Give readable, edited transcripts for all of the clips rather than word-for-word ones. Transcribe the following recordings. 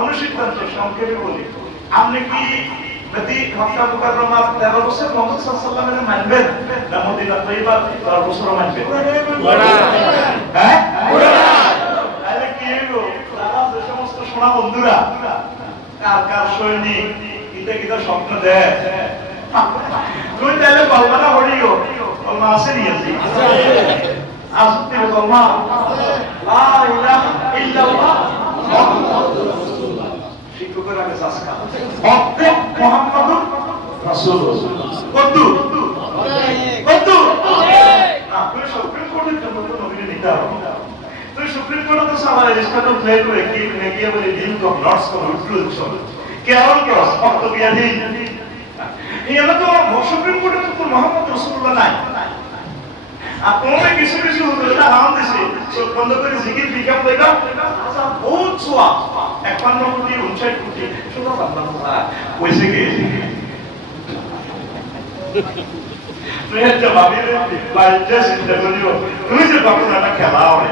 অনুসিদ্ধান্ত সংক্ষেপে বলি, আপনি কি যদি মক্কা মুকাররমা 13 বছর মুহাম্মদ সাল্লাল্লাহু আলাইহি ওয়াসাল্লাম মানবেন না মদিনা তৈয়বা 10 বছর মানবেন? হ্যাঁ, তাহলে কি হলো? তারা যে সমস্ত সোনা বন্ধুরা কার কার সৈনিক কিতা স্বপ্ন দেয়, তুই তাহলে কল্পনা করিও, কল্পনা আছে নি? আসতে কল্পনা লা ইলাহা ইল্লাল্লাহ মুহাম্মাদুর রাসূলুল্লাহ শিক্ষকের আগে সাসকা প্রত্যেক মুহাম্মাদুর রাসূলুল্লাহ কত না তুই সুপ্রিম কোর্টের জন্য তো নবীকে নিতে হবে, তুই সুপ্রিম কোর্টে তো সামান্য রেজিস্টার প্লেট করে কি নেকি বলে ডিল অফ নটস ফর ইনক্লুশন কেমন ক্রস অক্ট বিয়াদি এটা তো সুপ্রিম কোর্টে তো মুহাম্মদ রাসূলুল্লাহ নাই। আপনারা কিছু কিছু হুজুররা হারাম দিছে সব বন্ধ করে জিকির বিকাপ দেবা, আচ্ছা বহুত সোয়া 51 কোটি 59 কোটি শুনো বাবা কইছে কি তুই একটা ভাবিলে লাইটে চিন্তা করিও, তুমি যে বাপটা খেলাও রে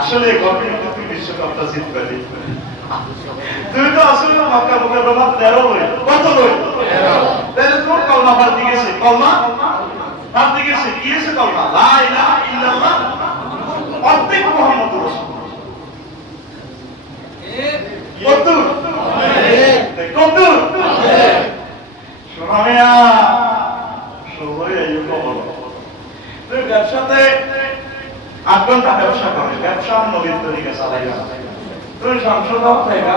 আসলে গভর্নমেন্ট তুমি বিশ্বকাপটা জিতবে, তুমি তো আসলে মক্কা মুকাররমা 13 লই কত লই 13, তাহলে তোর কলমা বাদ গেছে, কলমা বাদ গেছে, কি আছে কলমা লা ইলাহা ইল্লাল্লাহ প্রত্যেক মুহাম্মদুর রাসূলুল্লাহ কত কত শোনামিয়া সবাই এই খবর তুই ব্যবসাতে 8 ঘন্টা ব্যবসা করে, ব্যবসা নবীর তরিকা চালাইয়া তুই সংসদ থেকে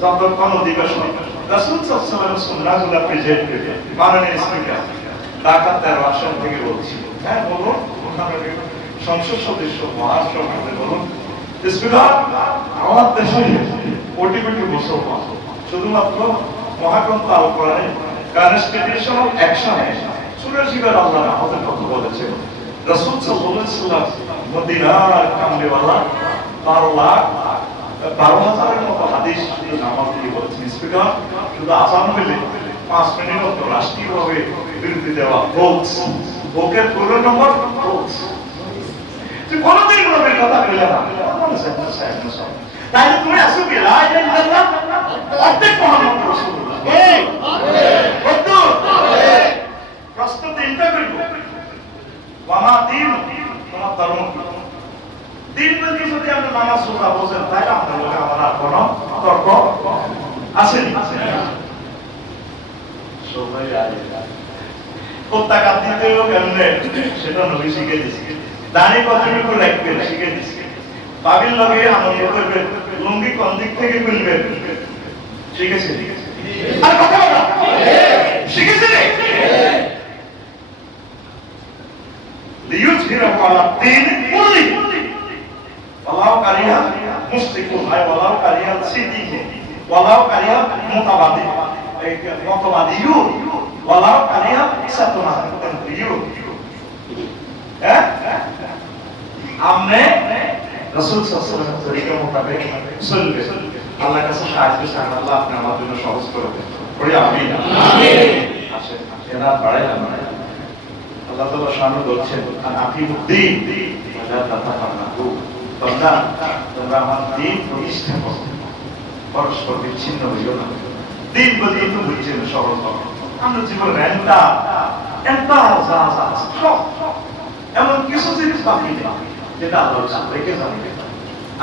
যতক্ষণ অধিবেশন রাসূল সাল্লাল্লাহু আলাইহি ওয়াসাল্লাম সুন্নাহগুলো প্রেজেন্ট করে মাননীয় স্পিকার ঢাকা 13 আসন থেকে বলছি, হ্যাঁ বলুন সংসদ সদস্য মহাসভাপতি বলুন স্পিকার আমার দেশে কোটি কোটি মুসলমান শুধুমাত্র মহাগ্রন্থ আল কোরআনে কনস্টিটিউশন অফ অ্যাকশনে চুরাশি বার আল্লাহর আমাদের কথা বলেছে। রাসূল সাল্লাল্লাহু আলাইহি ওয়াসাল্লাম মদিনার কামলিওয়ালা 12,000-এর মতো হাদিস নামাজ দিয়ে বলেছেন। স্পিকার শুধু আযান হইলে 5 মিনিট মতো রাষ্ট্রীয়ভাবে বিরতি দেওয়া হোকস ওকের পুরো নম্বর হোকস তুই কোনদিন নবীর কথা বলে না তাই তুমি আসো কি লা ইলাহা ইল্লাল্লাহ প্রত্যেক মুহাম্মদ রাসূলুল্লাহ কত প্রশ্ন তিনটা করব ওয়ামা দিন তোমার ধর্ম দিন বলতে যদি আমরা নামাজ রোজা বোঝেন তাহলে আপনার লোকে আমার আর কোনো তর্ক আসেনি। সবাই আগে কোথা কাট দিতেও কেমনে সেটা নবী শিখে দিয়েছে, দাঁড়ি কতটুকু রাখবেন শিখে দিয়েছে, বাবিল লগে আনন্দ করবেন, লুঙ্গি কোন দিক থেকে খুলবেন শিখেছে, আর কথা বলা শিখেছে লিইউযহিরাহু আলা দ্বীনি কুল্লিহি ওয়ালাউ কারিহা মুশরিকুন আই ওয়ালাউ কারিহা সিদ্দিকুন ওয়ালাউ কারিহা মুতাবাদি এই মুতাবাদিয়ু ওয়ালাউ কারিহা সাতুনা ইউ হ্যাঁ আমনে রাসূল সাল্লাল্লাহু আলাইহি ওয়াসাল্লামের তরিকা মোতাবেক চলবে। আল্লাহর কাছে সাহায্য চান, আল্লাহ আপনি আমার জন্য সহজ করে দেন, পড়ি আমিন আমিন। আসেন এরা বাড়াইলাম আল্লাহ তাআলা শানু বলছেন আর আকিমুদ্দিন ওয়ালা তাতাফাররাকু, বান্দা তোমরা আমার দ্বীন প্রতিষ্ঠা করো, পরস্পর বিচ্ছিন্ন হইও না। দ্বীন বলতে তো বুঝছেন সরল কথা, আমরা জীবনে একটা যা সব এমন কিছু জিনিস বাকি নেই যেটা আল্লাহ রেখে যাবে।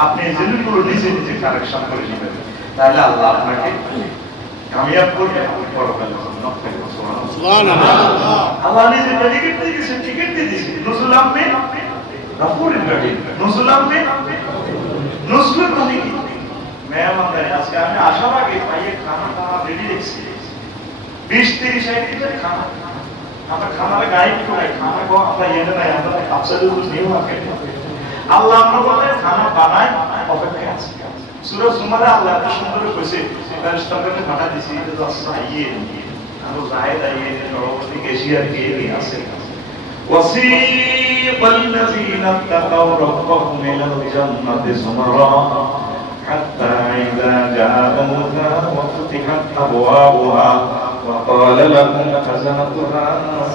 আপনি এই জিনিসগুলো নিজে নিজে কারেকশন করে নেবেন, তাহলে আল্লাহ আপনাকে কামিয়াব করবে, পরকালে জান্নাত পাবে। সুবহানাল্লাহ। আল্লাহ নিজে টিকিট দিয়ে দিয়েছেন, টিকিট দিয়ে দিয়েছেন নুজুলাম মে রাফুরিন রাহিম, নুজুলাম মে নুজুল মানে কি মেহমান আজকে আমি আসার আগে পাইয়ে খানা রেডি দেখছি 20-30 আইটেমের খানা, আমরা খানার গাইড করে খানা কো আমরা এনে নাই, আমরা আফসাদুল নিউ আকে আল্লাহ আমরা বলে খানা বানায় অপেক্ষা আছে। সূরা জুমারে আল্লাহ এত সুন্দর কইছে ফেরেশতাকে পাঠা দিছি যে আসমাইয়ে আর জায়েদ আইয়ে সভাপতি কেশিয়ার কে নি আছে ওয়াসিকাল লাযিনা তাকাউ রাব্বাহুম ইলাল জান্নাতি যুমারা হাত্তা ইযা জাআউহা ওয়া ফুতিহাত আবওয়াবুহা ওয়া ক্বালা লাহুম খাযানাতুহা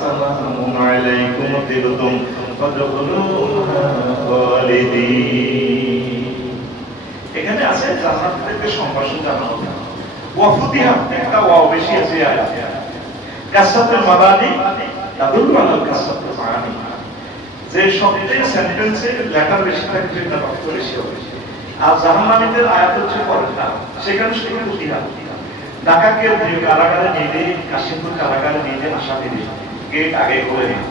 সালামুন আলাইকুম তিবতুম ফাদখুলুহা খালিদিন। এখানে আছে জান্নাতীদের সম্ভাষণ জানানো ওয়াফুতিহা একটা ওয়াও বেশি আছে আয়াত কাসাতুল মাবানি তাদুল্লু আলাল কাসাতুল মাবানি যে শব্দে সেন্টেন্সে লেটার বেশি থাকে সেটা অর্থ বেশি হবে আর জাহান্নামীদের আয়াত হচ্ছে পরেরটা সেখানে সেখানে ফুতিহা ঢাকাকে কারাগারে নিয়ে দিয়ে কাশিমপুর কারাগারে নিয়ে দিয়ে আসামি দিয়ে গেট আগে করে নিয়ে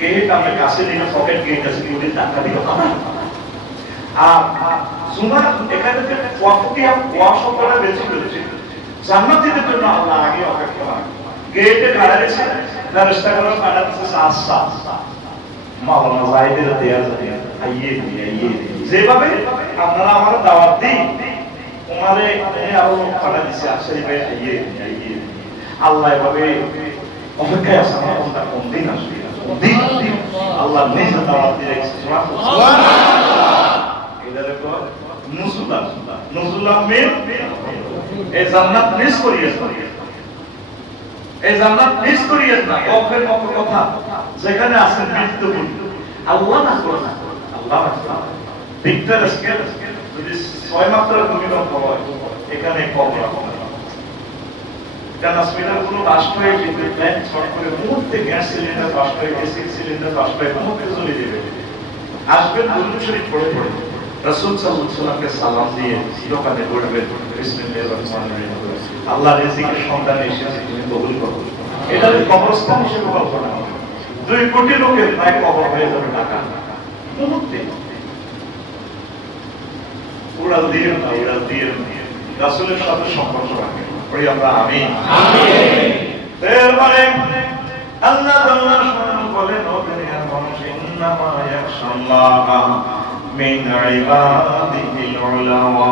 গেট আমরা কাছে নিয়ে পকেট গেট আছে পুলিশ ধাক্কা দিল আর সুনা এখানে যে ওয়াফুতিহা ওয়া শব্দটা বেশি করেছে জান্নাতীদের জন্য আল্লাহ আগে অপেক্ষা করে গেটে দাঁড়িয়েছে ফেরেশতাগুলো পাঠাচ্ছে সাসা মাওলানা যায়েদের দেয়া যায় আইয়ে যেভাবে আপনারা আমার দাওয়াত দিন ওনারে আরো পাঠা দিছে আসলে ভাই আইয়ে আল্লাহ এভাবে অপেক্ষায় আছে আমার কোনটা কোন দিন আসবে দিন আল্লাহ নিজে দাওয়াত দিয়ে রেখেছে সুবহানাল্লাহ এটা দেখো নুজুলাম মিন এই জান্নাত মিস করিয়েছে এই জান্নাত মিস করিয়েছে না ওখানে কত কথা যেখানে আছে মৃত্যু আল্লাহ না করে না আল্লাহ ভিক্টর স্কেল যদি 6 মাত্রার ভূমিকম্প হয় এখানে কবর কারণ হসপিটাল গুলো বাস্ট হয়ে যেতে প্ল্যান শর্ট করে মুহূর্তে গ্যাস সিলিন্ডার বাস্ট হয়ে এসি সিলিন্ডার বাস্ট হয়ে মুহূর্তে চলে যাবে আসবেন দুরূদ শরীফ পড়ে রাসূল সাল্লাল্লাহু আলাইহি ওয়াসাল্লামকে সালাম দিয়ে দোকানে পড়বেন বিসমিল্লাহির রহমানির রহিম আল্লাহ রিজিকের সন্ধানে এসেছে তুমি কবুল করো এটা কবরস্থান হিসেবে কল্পনা 2 কোটি লোকের প্রায় কবর হয়ে যাবে টাকা মুহূর্তে উড়াল দিয়ে রাসূলের সাথে সম্পর্ক রাখে পড়ি আমরা আমিন এরপরে আল্লাহ সুবহানাহু বলেন ও দুনিয়ার মানুষ ইন্নামা ইয়াখশাল্লাহা মিন ইবাদিহিল উলামা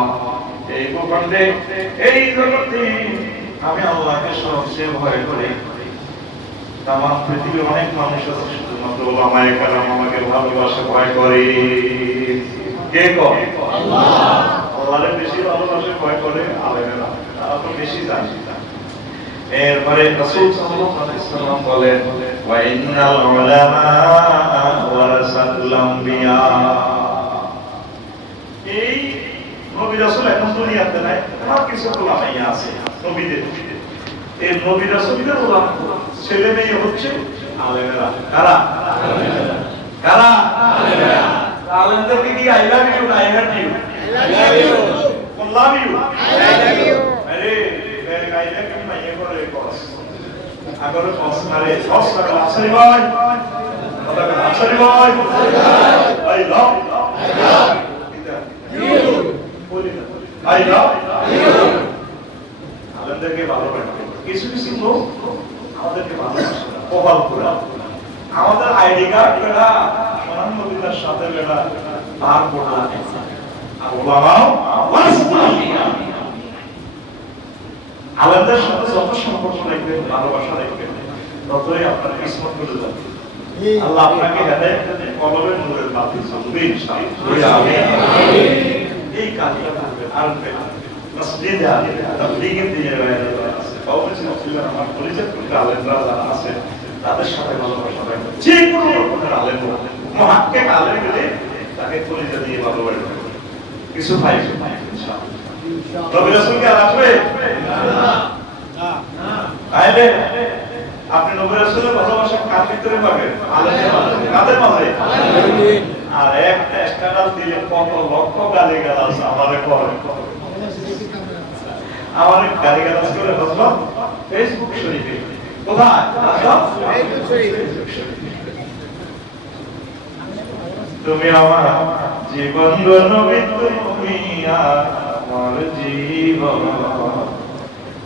এই ভূখণ্ডে এই জগতে আমি আল্লাহকে সবচেয়ে ভয় করি তাম পৃথিবীর অনেক মানুষ আছে শুধুমাত্র ওলামায়ে কেরাম আমাকে ভালোবাসে ভয় করে কে করে আল্লাহ আল্লাহর বেশি ভালোবাসে ভয় করে আলেমেরা তারা তো বেশি জানে এরপরে রাসূল সাল্লাল্লাহু আলাইহি ওয়াসাল্লাম বলেন ওয়া ইন্নাল উলামা ওয়ারাসাতুল আম্বিয়া এই নবী রাসূল এখন দুনিয়াতে নাই আর কিছু উলামা আছে নবীদের এই নবী রাসূলদের উলামা ছেলে মেয়ে হচ্ছে আলেমেরা কারা কারা আলেমেরা আলেমদেরকে কি আই লাভ ইউ না আই হেট ইউ কোন লাভ ইউ আরে আই লাভ ইউ মাইয়ে করে কস আগরে কস মারে কস করে আছরি ভাই কথা বলে আছরি ভাই আই লাভ ইউ বলি না আই লাভ ইউ আলেমদেরকে ভালোবাসে কিছু কিছু লোক আমাদেরকে ভালোবাসে প্রভাব করে আমাদের আইডি কার্ড করা সোনার নবীদের সাথে বেড়া তার পড়া আর ওলামাও আলেমদের সাথে যত সম্পর্ক রাখবেন ভালোবাসা রাখবেন ততই আপনার কিসমত করে যাবে আল্লাহ আপনাকে হেদায়েত দেন কলবের নূরের বাতি জ্বলবে ইনশাআল্লাহ আমিন এই কাজটা করবেন আর মসজিদে আলে তাবলীগের দিনের বাইরে আছে কওমের মুসলিম আমার পরিচয় করতে আলেমরা যারা আছে তাদের সাথে ভালোবাসা রাখবেন যে কোনো রকমের আলেম মুহাক্কিক আলেম হলে তাকে পরিচয় দিয়ে ভালোবাসা রাখবেন কিছু পাইবে ইনশাআল্লাহ নবী রাসূল কে আসবে না আইলে আপনি নবী রাসূলের ভালোবাসা কার ভিতরে পাবেন আলেমের মাঝে কাদের মাঝে আর এক স্ট্যাটাস দিলে কত লক্ষ গালিগালাজ আমারে করে আমারে গালিগালাজ করে বুঝলাম ফেসবুক শরীফে কোথায় ফেসবুক শরীফে তুমি আমার জীবন নবী তুমি আমার জীবন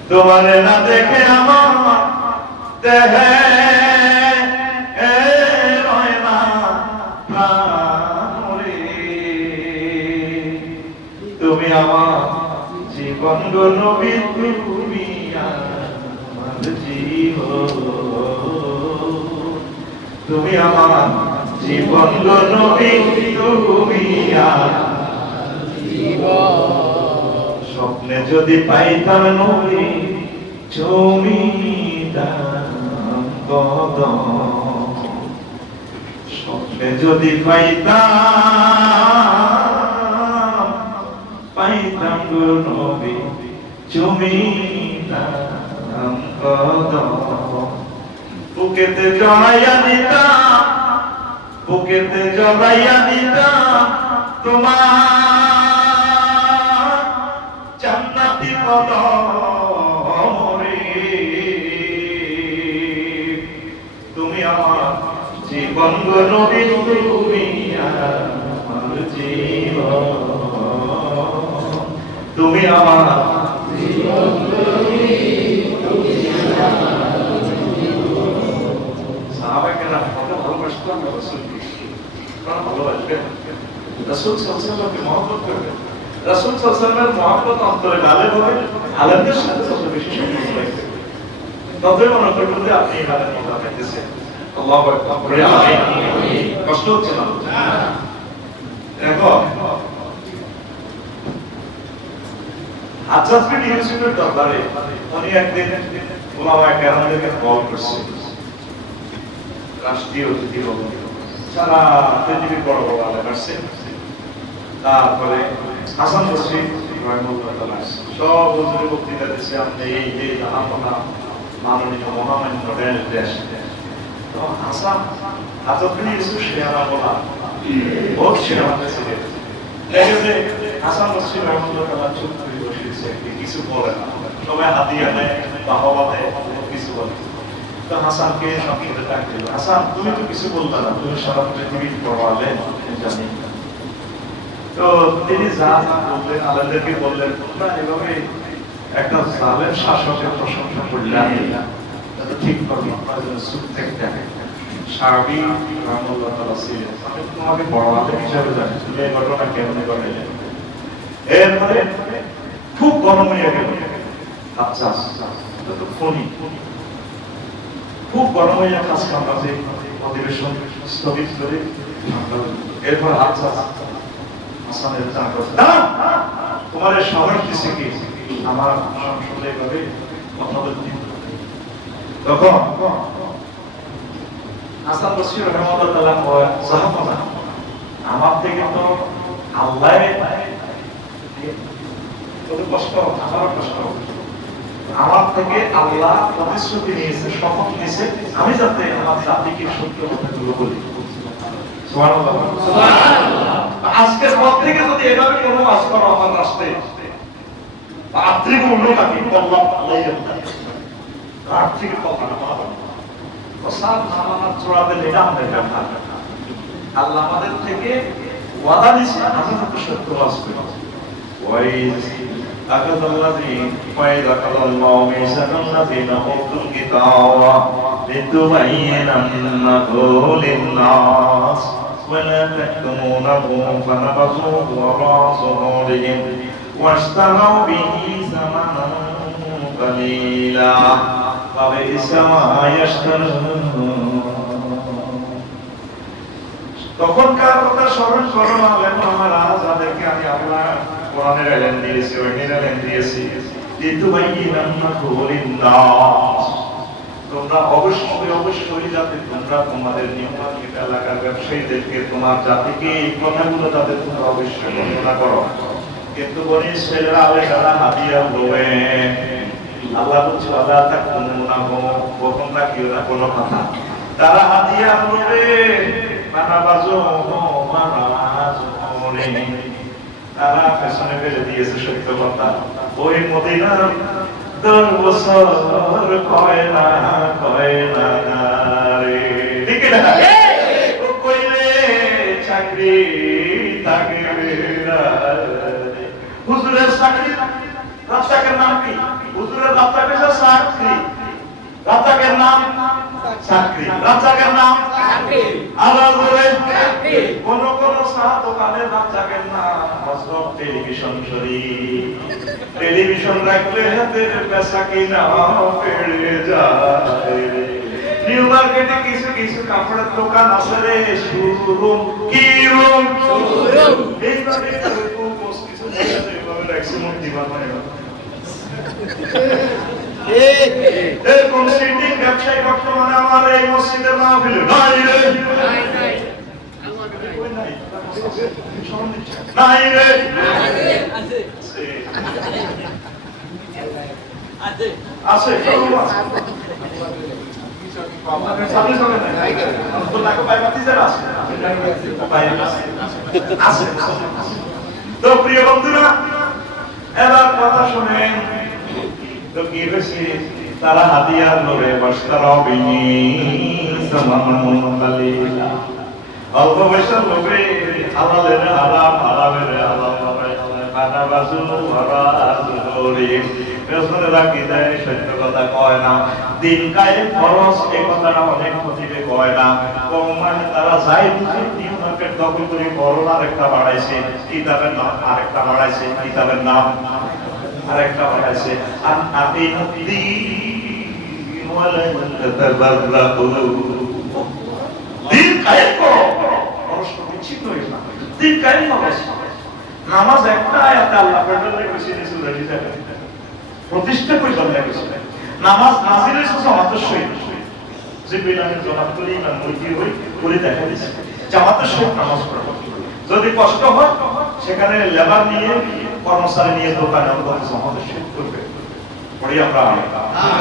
তোমার না দেখে আমার দেহে রয় না প্রাণ রে তুমি আমার জীবন নবী তুমি আমার জীবন তুমি আমার জীবন নবী তুমি আমার স্বপ্নে যদি পাইতাম নবী জমিদার কদম স্বপ্নে যদি পাইতাম পাইতাম গো নবী তুমি নাম কদম বুকেতে জড়াইয়া দিতাম বুকেতে জড়াইয়া দিতাম তোমার জান্নাতি কদম রে তুমি আমার জীবন গো নবী তুমি আমার জীবন তুমি আমার জীবন গো নবী তুমি আমার জীবন সাহাবায়ে-কেরাম কত ভালোবাসতেন রাসূলকে কারণ ভালোবাসবেন রাসূল সাল্লাল্লাহু আলাইহি ওয়াসাল্লামকে মহব্বত করবেন রাসূল সাল্লাল্লাহু আলাইহি ওয়াসাল্লামের মহব্বত অন্তরে গালিব হবে আলেমদের সাথে তত বেশি সম্পর্ক রাখবে ততই মনে করবেন যে আপনি ইমানের কথা পেতেছেন আল্লাহু আকবার আমিন কষ্ট হচ্ছে না দেখো হাজ্জাজ বিন ইউসুফের দরবারে উনি একদিন উলামায়ে-কেরামদেরকে কল করছেন রাষ্ট্রীয় অতিথি হলেন সারা পৃথিবীর বড় বড় আলেম আসছে তারপরে হাসান বসরি রাহিমাহুল্লাহ তাআলা সব হুজুরে বক্তৃতা দিচ্ছে আপনি এই যে জাহাপনা মাননীয় মহামান্য দেশ তো হাজাজ বিন ইউসুফ শেয়ারা বলা বহুত শেয়ারা ছিলেন দেখে হাসান বসরি রাহিমাহুল্লাহ তাআলা চুপ করে বসেছে কিছু বলে না সবাই হাতিয়া নেয় বাহবা দেয় কিছু বলে তো হাসানকে সংক্ষেপে ডাক দিল হাসান তুমি তো কিছু বললে না তুমি সারা পৃথিবী পড়ালে জানি তো তিনি যা বললেন আলেমদেরকে বললেন তোমরা এভাবে একটা জালেম শাসকের প্রশংসা করলেন এটা ঠিক করবে আপনারা চুপ থেকে দেখেন সাহাবী রাহিমাহুল্লাহ তাআলা ছিলেন আমি তোমাকে বড় আলেম হিসেবে জানি তুমি এই ঘটনা কেমনে ঘটাইলে এরপরে খুব গরম হয়ে গেল আচ্ছা এটা তো ফোনই খুব গরম হয়ে কাজ কামড়াতে অধিবেশন স্থগিত করে এরপর হাসানের তোমার সাহস দিছে কি আমার সংসদে এভাবে কথা বলতে তখন হাসান বসরি রাহিমাহুল্লাহ তাআলা সাহাবা আমার থেকে তো আল্লাহ কষ্ট আমার কষ্ট আমার থেকে আল্লাহ প্রতিশ্রুতি নিয়েছে শপথ নিয়েছে আমি যাতে আমার জাতিকে সত্য কথাগুলো বলি সুবহানাল্লাহ সুবহানাল্লাহ আজকের পর থেকে যদি এভাবে কোনো কাজ করো আমার রাস্তায় আত্রিক উন্নতি করলাম আর্থিক কথা প্রসাদ আমানত চড়াতে এটা আমাদের ব্যাপার আল্লাহ আমাদের থেকে ওয়াদা দিয়েছে আমি যাতে সত্য কাজ করি أخذ الذين وإذا أخذ الله ميثاق الذين أوتوا الكتاب لتبيننه للناس ولا تكتمونه فنبذوه وراء ظهورهم واشتروا به ثمنا قليلا فبئس ما يشترون তখনকার কথা স্মরণ করো আলেম আমার যাদেরকে আমি আল্লাহ কোরআনের এলেন দিয়েছি ওহীর এলেন দিয়েছি লিতুবাইয়িনান্নাহু লিন-নাস তোমরা অবশ্যই যাতে তোমরা তোমাদের নিয়মিত এলাকার ব্যবসায়ীদেরকে তোমার জাতিকে এই কথাগুলো যাতে তোমরা অবশ্যই বর্ণনা করো কিন্তু বনি ইসরাঈলের আলেমরা হাদিয়া লয়ে আল্লাহ বলছে আল্লাহ তাকুনুনাহু কখন তাকিও না কোনো কথা তারা হাদিয়া লবে তারা পেছনে ফেলে দিয়েছে সত্য কথা ওই মদিনার 10 বছর কয় না রে ঠিক না ও কইলে চাকরি থাকে না হুজুরের চাকরি রাস্তাকের নাম কি হুজুরের রাস্তা পেশা চাকরি রাস্তাকের নাম চাকরি রাস্তাকের নাম চাকরি আলাদা করে চাকরি কোন চা দোকানের রাস্তাকের নাম হযরত টেলিভিশন শরীফ টেলিভিশন রাখলে হাতের পেশা কিনা বেড়ে যায় নিউ মার্কেটে কিছু কাপড়ের দোকান আছে রে শোরুম কি রুম শোরুম এইভাবে কিছু এইভাবে ম্যাক্সিমাম দিবা মানে এরকম সিটিং ব্যবসায়ী বর্তমানে আমার এই মসজিদের মাহফিলে নাই রে নাই নাই রে আছে তো প্রিয় বন্ধুরা এবার কথা শুনেন তো কি হয়েছে তারা হাতিয়ার ধরে বসতারবিনী সামানুল্লাহ অল্প বয়সের লোকে হালালের হারাম হারামের হালাল খানা বাজু ভরা পেছনে রাখি দেয় সত্য কথা কয় না দিন কায়ে খরচ এই কথাটা অনেক ক্ষতিকে কয় না কম মানে তারা যাই বুঝে নিউ মার্কেট দখল করে বড় আরেকটা বাড়াইছে কিতাবের নাম আরেকটা বাড়াইছে কিতাবের নাম আরেকটা বাড়াইছে আর আপনি দিন কায়ে করো পরস্পর বিচ্ছিন্ন হয়ে না দিন কায়ে নামাজ একটা আয়াতে আল্লাহ ফেডারেল কইছে সুরা হিসাবে প্রতিষ্ঠা করে জন্ম করেছে নামাজ নাজিলের জামাতের সহিত জিবরিলের জবাব করি ইমাম মুইতি হই করে দেখা দিছে জামাতের সহিত নামাজ পড়ো যদি কষ্ট হয় সেখানে লেবার নিয়ে কর্মচারী নিয়ে দোকানে আমরা জামাতের সহিত করবে পড়ি আমরা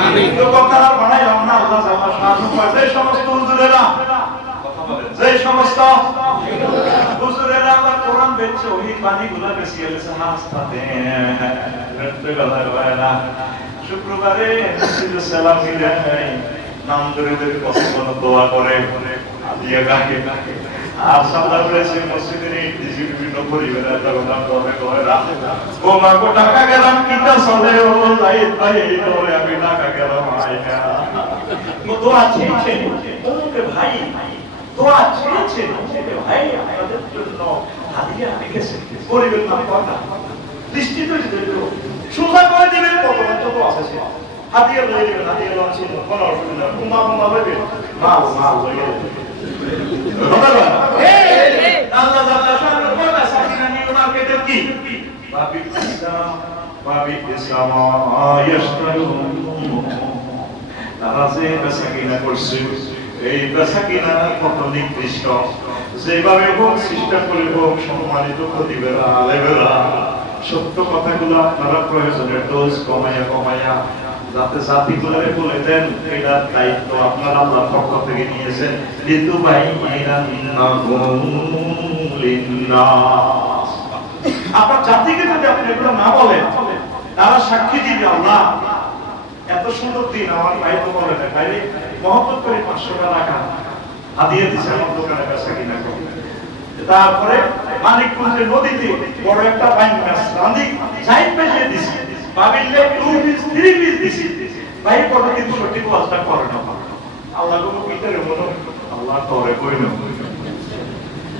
আমিন তো কথা বানাই আমরা আল্লাহ জামাত শাসন করে সমস্ত হুজুরেরা কথা বলেন যে সমস্ত হুজুরেরা আমরা কোরআন বেচে ওই বাণীগুলো বেশি গেছে হাসতাতে রটতে গলা হয় না শুক্রবারে মসজিদে সালাম মিলে নাম ধরে ধরে কতক্ষণ দোয়া করে দিয়ে গাকে আর সামনে রয়েছে মসজিদের এই বিভিন্ন পরিবারের তখন আমরা কয় রাখে ও মা গো টাকা গেলাম কিটা চলে ও যাইত ভাই এই করে আমি টাকা গেলাম আইনা ও দোয়া চেয়েছে ওকে ভাই দোয়া চেয়েছে ভাই আপনাদের জন্য হাদিয়া রেখেছে পরিবেশ না কথা দৃষ্টি তো সুন্দর করে দিবেন কত আছে হাদিয়া লয়ে দিবেন হাদিয়া লয়ে ছিল কোন অসুবিধা কুমা লইবে মাল লইবে আল্লাহ জাল্লা শানু কথা সাকিনা নিউ মার্কেটে কি বাবি ইসলাম ইয়াশতারু তারা যে সাকিনা করছে এই সাকিনা কত নিকৃষ্ট যেভাবে হোক চেষ্টা করে হোক সম্মানিত খতিবেরা আলেমেরা সত্য কথাগুলো আপনারা প্রয়োজনের ডোজ কমাইয়া যাতে জাতিগুলোকে বলে দেন এটার দায়িত্ব আপনার আল্লাহর পক্ষ থেকে নিয়েছেন কিন্তু ভাই আপনার জাতিকে যদি আপনি এগুলো না বলেন তারা সাক্ষী দিবে আল্লাহ এত সুন্দর দিন আমার ভাই তো বলে না ভাই মহব্বত করে 500 টাকা হাদিয়া দিছে আমার দোকানে বেচা কিনা করে তারপরে মানিকগঞ্জের নদীতে বড় একটা বাইন মাছ রাঁধি সাইড পেজে দিছে বাবিলে 2 পিস 3 পিস দিছে ভাই কত কিন্তু সঠিক ওয়াজটা করে না আল্লাহ গো কিটারে মনো আল্লাহ করে কই না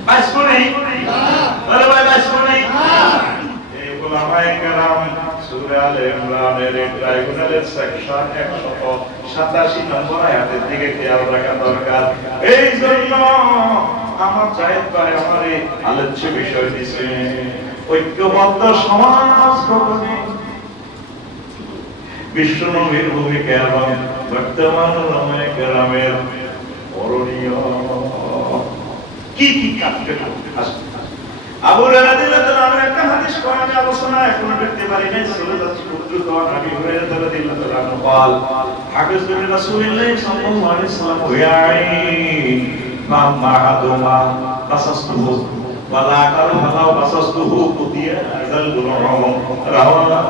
বাস করে আরে ভাই বাস করে এই ওলামায়ে কেরাম সূরা আলে ইমরানের ট্রাইব্যুনালের সেকশন 187 নম্বর আয়াতের দিকে খেয়াল রাখা দরকার এই জন্য আমার জায়েদ ভাই আমারে আলোচ্য বিষয় দিছে ঐক্যবদ্ধ সমাজ গঠনে বিশ্ব নবীর ভূমিকা এবং বর্তমান ওলামায়ে কেরামের করণীয় কি কাজ করতে আসে আবু হুরায়রা রাদিয়াল্লাহু আনহু একটা হাদিস কোরআনে আলোচনা এখনো দেখতে পারি নাই চলে যাচ্ছে উদ্দুত নবী হুরায়রা রাদিয়াল্লাহু আনহু قال حدث رسول الله صلى الله عليه وسلم ويعين ما معهما قصصته ولا قال فلا قصصته قضي ذل العمر رواه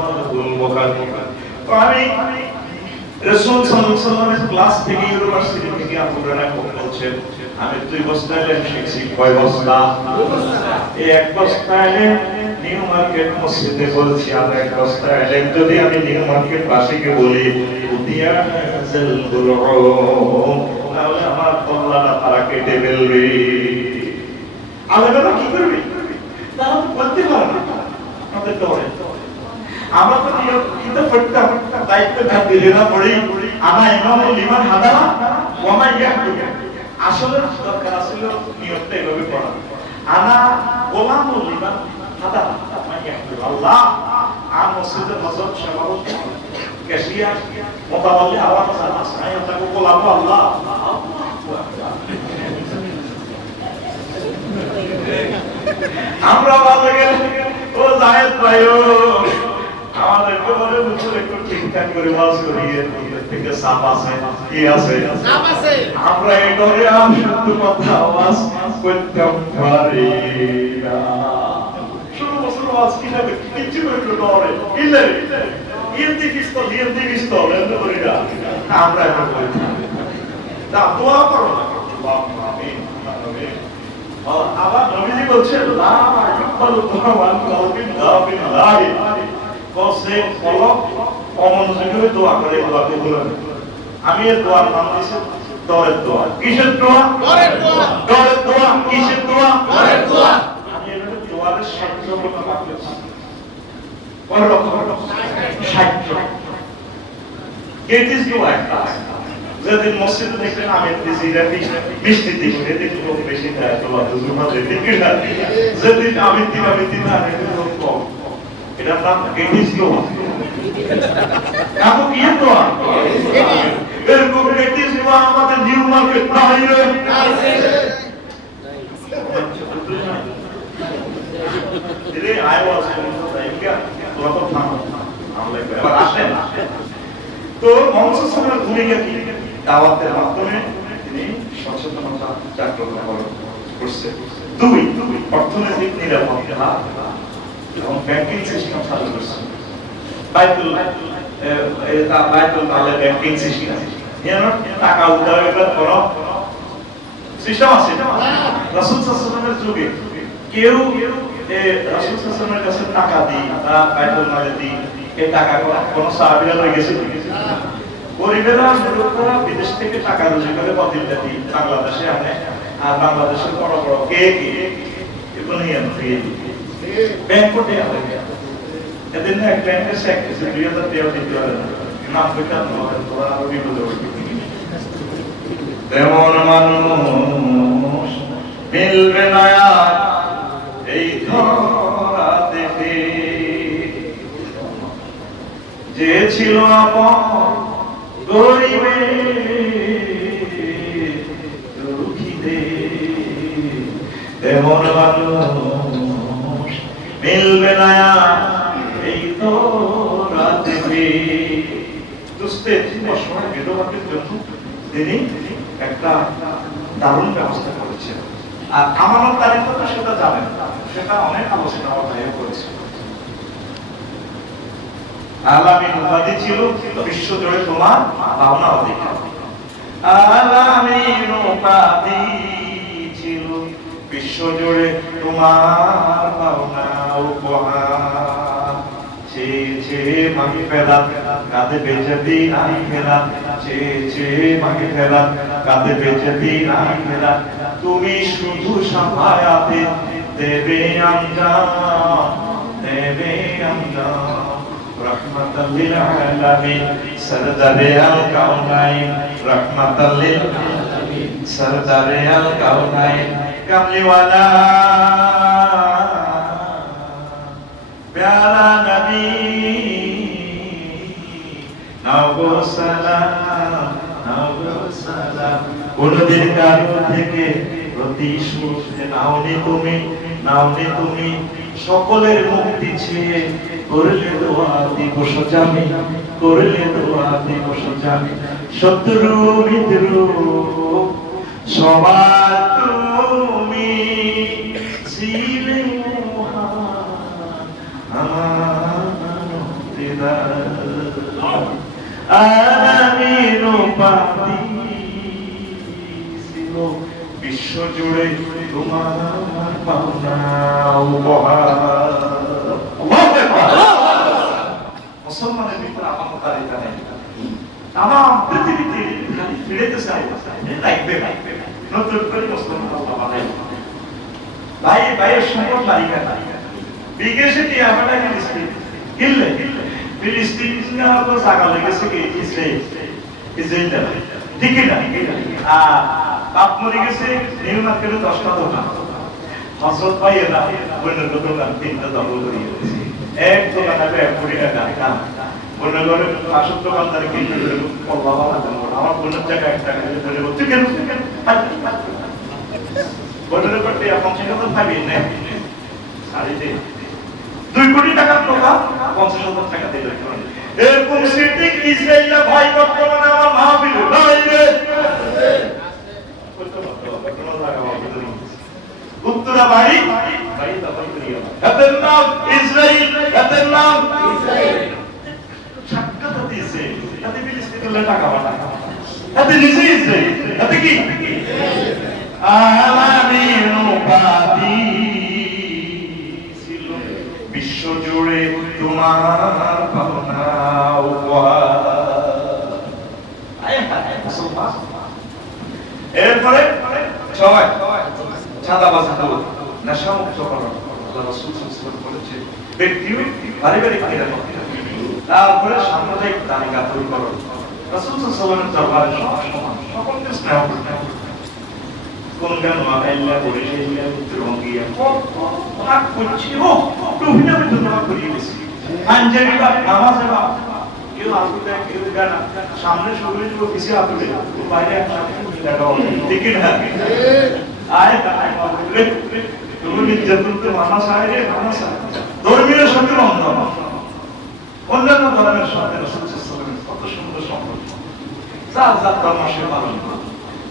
البخاري আমি রাসূল সাল্লাল্লাহু আলাইহি ওয়াসাল্লামের ক্লাস থেকে ইউনিভার্সিটি থেকে আবু হুরায়রা বলছেন আমি 2 বস্তা এলেম শিখছি কয় বস্তা এই এক বস্তা এলেম নিউ মার্কেট মসজিদে বলছি আর এক বস্তা এলেম যদি আমি নিউ মার্কেট বাসীকে বলি উদিয়া জাল গুলউম তাহলে আমার কল্লাটা তারা কেটে ফেলবে আলেমরা কি করবে তারা তো বলতে পারবে না আমাদের দরে আমরা তো কিতাব পড়তাম দায়িত্ব থাকতে লেনা পড়ি আনা ইমাম লিমান হাদারা ওয়া মা ইয়াহদু আসলে দরকার ছিল নিয়তটা এভাবে পড়া আনা গোলামুল লিমান হাদারা মা ইয়াহদু আল্লাহ আর মসজিদের হযরত শাবাব ক্যাশিয়ার মোতাবাল্লি আওয়াজ জানা সাই তাকে গোলাম আল্লাহ আমরা ভালো গেলে ও জায়েদ ভাইও আমাদেরকে বলে হুজুর একটু ঠিকঠাক করে ওয়াজ করিয়ে থেকে সাপ আছে কি আছে সাপ আছে আমরা এই ডরে আমি সত্য কথা ওয়াজ করতে পারি না শুরু বছর ওয়াজ কি হবে কিছু একটু ডরে ইলে ইন্দি পিস্তল এমনি করি না আমরা এখন করি না দোয়া করো না আমিন আমিন আবার নবীজি বলছেন লা ইকবালু দুআওয়ান কাউমিন বিল্লাহি বসে ফলক অমনোযোগী হয়ে দোয়া করে দোয়া কবুল হবে আমি এর দোয়ার নাম দিয়েছি দরের দোয়া কিসের দোয়া দরের দোয়া কিসের দোয়া দরের দোয়া আমি এর দোয়ার 60 জন পাঠ করেছি কত লক্ষ 60 জন কেটিস দোয়া একটা যেদিন মসজিদে দেখবেন আমি দিছি মিষ্টি দিব এদিকে লোক বেশি খায় তো জুমা দিকে যেদিন আমি দিন আমি লোক কম এটার নাম কেটিস দোয়া কাকু কি দোয়া এরকম কেটিস দোয়া আমাদের নিউ মার্কেট না হইলে দিলে আই ওয়াজ ইনকা দোয়া তো থাম আমরা এবার আসেন তো মোহাম্মদ সাল্লাল্লাহু ভূমিকা কি দাওয়াতের মাধ্যমে তিনি সচেতনতা জাগ্রত করছেন দুই অর্থনৈতিক নিরাপত্তা এবং ব্যাংকিং সিস্টেম চালু করছেন বাইতুল মালের ব্যাংকিং সিস্টেম টাকা উদ্ধারের কোনো সিস্টেম আছে রাসূল সাল্লাল্লাহু আলাইহি ওয়াসাল্লামের যুগে কেউ রাসূল সাল্লাল্লাহু আলাইহি ওয়াসাল্লামের কাছে টাকা দিই বা বাইতুল মালে দিই এই টাকা কোন সাহাবীরা লয়ে গেছে গরিবেরা লোকেরা বিদেশ থেকে টাকা রুজি করে বদিলটা দিই বাংলাদেশে আনে আর বাংলাদেশের বড় বড় কে এগুলো নিয়ে ব্যাংক কোটে এদিন এক ব্যাংকের সেক্রেটারি 2000 টাকা দিতে পারে না নাম কইতা তোরা আরো বিপদে পড়বি তেমন মানুষ মিলবে না এই ধরা দেখে যে ছিল আপন গরিবে দুঃখীতে তেমন মানুষ মিলবে না এই তো রাতে দুস্তে সময় বিধবাদের জন্য তিনি একটা দারুণ ব্যবস্থা করেছেন আর আমানত তারিখ তো সেটা জানেন সেটা অনেক আলোচনা অধ্যায় করেছে আলামিন উপাধি ছিল বিশ্ব জুড়ে তোমার ভাবনা অধিকার আলামিন উপাধি ছিল বিশ্ব জুড়ে তোমার ভাবনা উপহার ছে মাকে ফেলাত কাঁধে বেঁচে দিন আই ফেলাত ছে মাকে ফেলাত কাঁধে বেঁচে দিন আই ফেলাত তুমি শুধু সাফায়াতে দেবে আঞ্জাম رحمة للعالمين سردار الكونين رحمة للعالمين سردار الكونين كمل ولا प्यारा नबी नगो সালাম কোনদিন কারো থেকে প্রতিশোধ নাওনি তুমি সকলের মুক্তি চেয়ে করলে দোয়া দিবস জামি শত্রু মিত্র সবার তুমি ছিলে আলামিন পাতি ছিল বিশ্ব জুড়ে তোমার পাওনা উপহার মুসলমানের ভিতরে আমানতদারিতা নেই তামাম পৃথিবীতে খালি ফিরেতে চাই লাগবে নতুন করে মুসলমান আল্লাহ বানাই ভাইয়ের সম্পদ বাড়িয়ে বিদেশে কি আমরা কিনলে ফিলিস্তিন তো জায়গা লেগেছে কি ইসরায়েল ঠিক না আর বাপ মরে গেছে নিউ মার্কেটে 10টা দোকান হযরত ভাইয়েরা বন্যের দোকান 3টা দখল করে দিয়েছে এক দোকানে 1 কোটি টাকা দাম বন্যের ঘরে 500 দোকানদার কিনে আল্লাহ আমার বন্যের জায়গা 1 টাকা দিয়ে বলে তুই কেন বন্যের করতে এখন সেটা তো ভাবি না আরে যে 2 কোটি টাকার প্রভাব 50,000 টাকা দিলে এরকম সিদ্দিক ইসরাইলা ভাই বর্তমানে আমার মাহফিলে নাই রে উত্তরা বাড়ি বাড়ি দখল করিয়া এদের নাম ইসরাইল এদের নাম ইসরাইল সাক্ষাৎ দিয়েছে এতে ফিলিস্তিনের টাকা বাটা এতে নিজে ইসরাইল এতে কি আলামিনু পাতি ছিল বিশ্ব জুড়ে তোমার ভাবনা উপহার এরপরে ছয় চাঁদাবাজি দূর নেশা মুক্ত করো আল্লাহ রাসূল সাল্লাল্লাহু আলাইহি ওয়াসাল্লাম বলেছে ব্যক্তি পারিবারিক নিরাপত্তা তারপরে সামাজিক দাঙ্গা দূর করো রাসূল সাল্লাল্লাহু আলাইহি ওয়াসাল্লামের দরবারে সমান সকলকে স্নেহ করতে কোন গান মাইল্লা বলে সেইলা রঙ্গিয়া ভাগ করছি ও টুহিনা বিদ্যুৎ করিয়ে দিছি আঞ্জাবি বা নামাজে বা কেউ আলুতে কেউ গানা সামনে সবুজ দিব পিছে আলুতে বাইরে একসাথে লাগাও ঠিক না আয় আয় রে তুমি নির্যাতনকে মানাস আয় রে মানাস ধর্মীয় সাথে অন্যান্য ধর্মের সাথে রাসূল সাল্লাল্লাহু আলাইহি ওয়াসাল্লাম কত সুন্দর সম্পর্ক যার যার ধর্ম সে পালন করে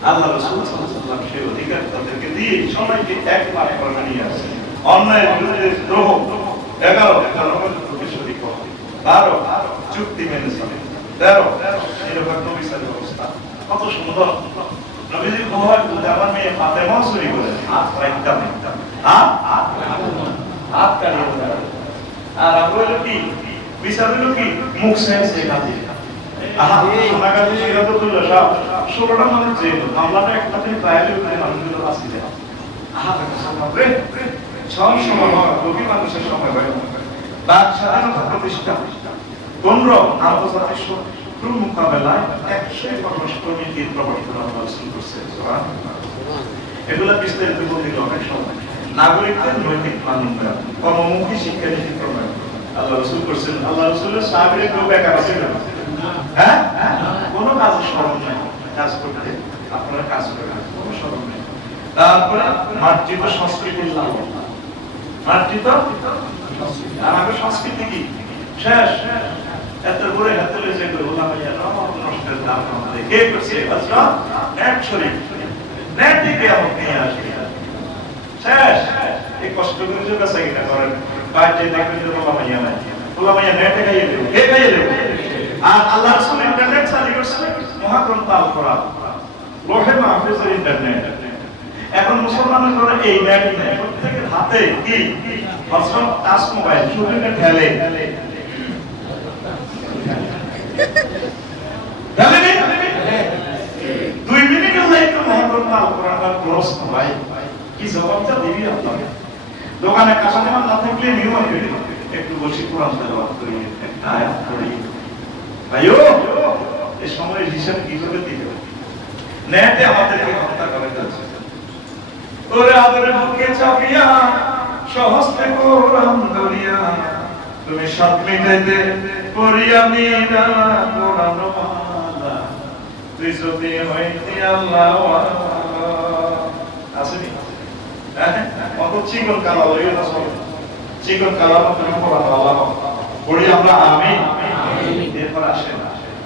আল্লাহ রাসূল সাল্লাল্লাহু আলাইহি ওয়াসাল্লাম সেই অধিকার তাদেরকে দিয়ে সবাইকে এক পায়ে করে নিয়ে আসে অন্যায়ের বিরুদ্ধে দ্রোহ 11 প্রতিশোধী কর 12 চুক্তি মেনে চলে 13 নিরপেক্ষ বিচার ব্যবস্থা কত সুন্দর নবীজি বলেন আমার মেয়ে ফাতেমা চুরি করে হাত রাখতাম হাত কাটিয়ে দেয় আর আমরা কি বিচার হলো কি মুখ শেষে কাজে সোনা কাজে সিরাজুল্লাহ সব 16টা মানুষ যে মামলাটা একটাতে ট্রায়ালে উঠে মানুষগুলো আসছে সব সময় হয় কবি মানুষের সময় হয় বাক স্বাধীনতা প্রতিষ্ঠা 15 আন্তর্জাতিক শত্রু মোকাবেলায় 100 নীতির প্রবর্তন রাসূল করছে এগুলা বিস্তারিত বলতে অনেক সময় নাগরিকদের নৈতিক মানদণ্ড কর্মমুখী শিক্ষা নীতি প্রণয়ন আল্লাহ রাসূল করছেন আল্লাহ রাসূলের সাহাবীরা কেউ বেকার আছে না হ্যাঁ কোনো কাজ শরম নাই কাজ করতে আপনারা কাজ করেন কোনো শরম নেই তারপরে মার্জিত সংস্কৃতির লাভ মার্জিত আমাদের সংস্কৃতি কি শেষ এত বড় হাতলে যে গোলা ভাইয়া রহমত নষ্টের দাম আমাদের কে করছে আচ্ছা নেট শরীফ নেট থেকে আপনি আসে শেষ এই কষ্ট করে যে কাছে কিনা করেন বাইরে দেখবেন যে গোলা ভাইয়া নাই গোলা ভাইয়া নেটে গাইয়ে দেবে কে গাইয়ে দেবে আর আল্লাহ রাসূল ইন্টারনেট চালু করছে মহাগ্রন্থ আল কোরআন লোহে মাহফুজের ইন্টারনেট এখন মুসলমানের ঘরে এই নেট নেই প্রত্যেকের হাতে কি পাঁচটা টাচ মোবাইল শুধুকে ঠেলে ঠেলে 2 মিনিটের লাইফে মহাগ্রন্থ আল কোরআন ক্রস ভাই কি জবাবটা দিবি আপনাকে দোকানে কাস্টমার না থাকলে নিয়ম হবে একটু বসে কোরআন তেলাওয়াত করি একটা আয়াত পড়ি ভাইও এই সময়ের হিসাব কিভাবে দিবে নেটে আমাদেরকে হত্যা করে যাচ্ছে ওরে আদরে বুকে চাপিয়া সহস্তে কোরআন ধরিয়া তুমি সব মিটাইতে পড়িয়া মিনা কোরআন মালা তুই যদি হইতে আল্লাহ আসেনি কত চিকন কালা হইও না সব চিকন কালা তুমি কোরআন আল্লাহ পড়ি আমরা আমিন এরপর আসে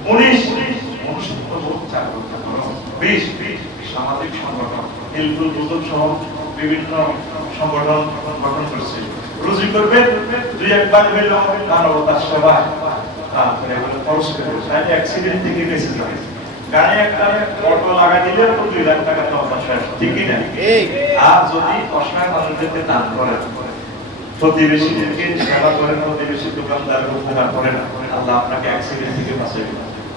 19 মনুষ্যত্ববোধ জাগ্রত করো 20 সামাজিক সংগঠন হিলফুল বুজুল সহ বিভিন্ন সংগঠন গঠন করেছে রুজি করবে 2-1 হইল মানবতার সেবায় তারপরে এগুলো খরচ করে সাইড অ্যাক্সিডেন্ট থেকে বেঁচে যায় গাড়ি একটা অটো লাগা দিলে 2 লাখ টাকা তো শেষ ঠিক কি না আর যদি অসহায় মানুষদেরকে দান করে প্রতিবেশীদেরকে সেবা করেন প্রতিবেশী দোকানদারের উপকার করেন আল্লাহ আপনাকে অ্যাক্সিডেন্ট থেকে বাঁচাবে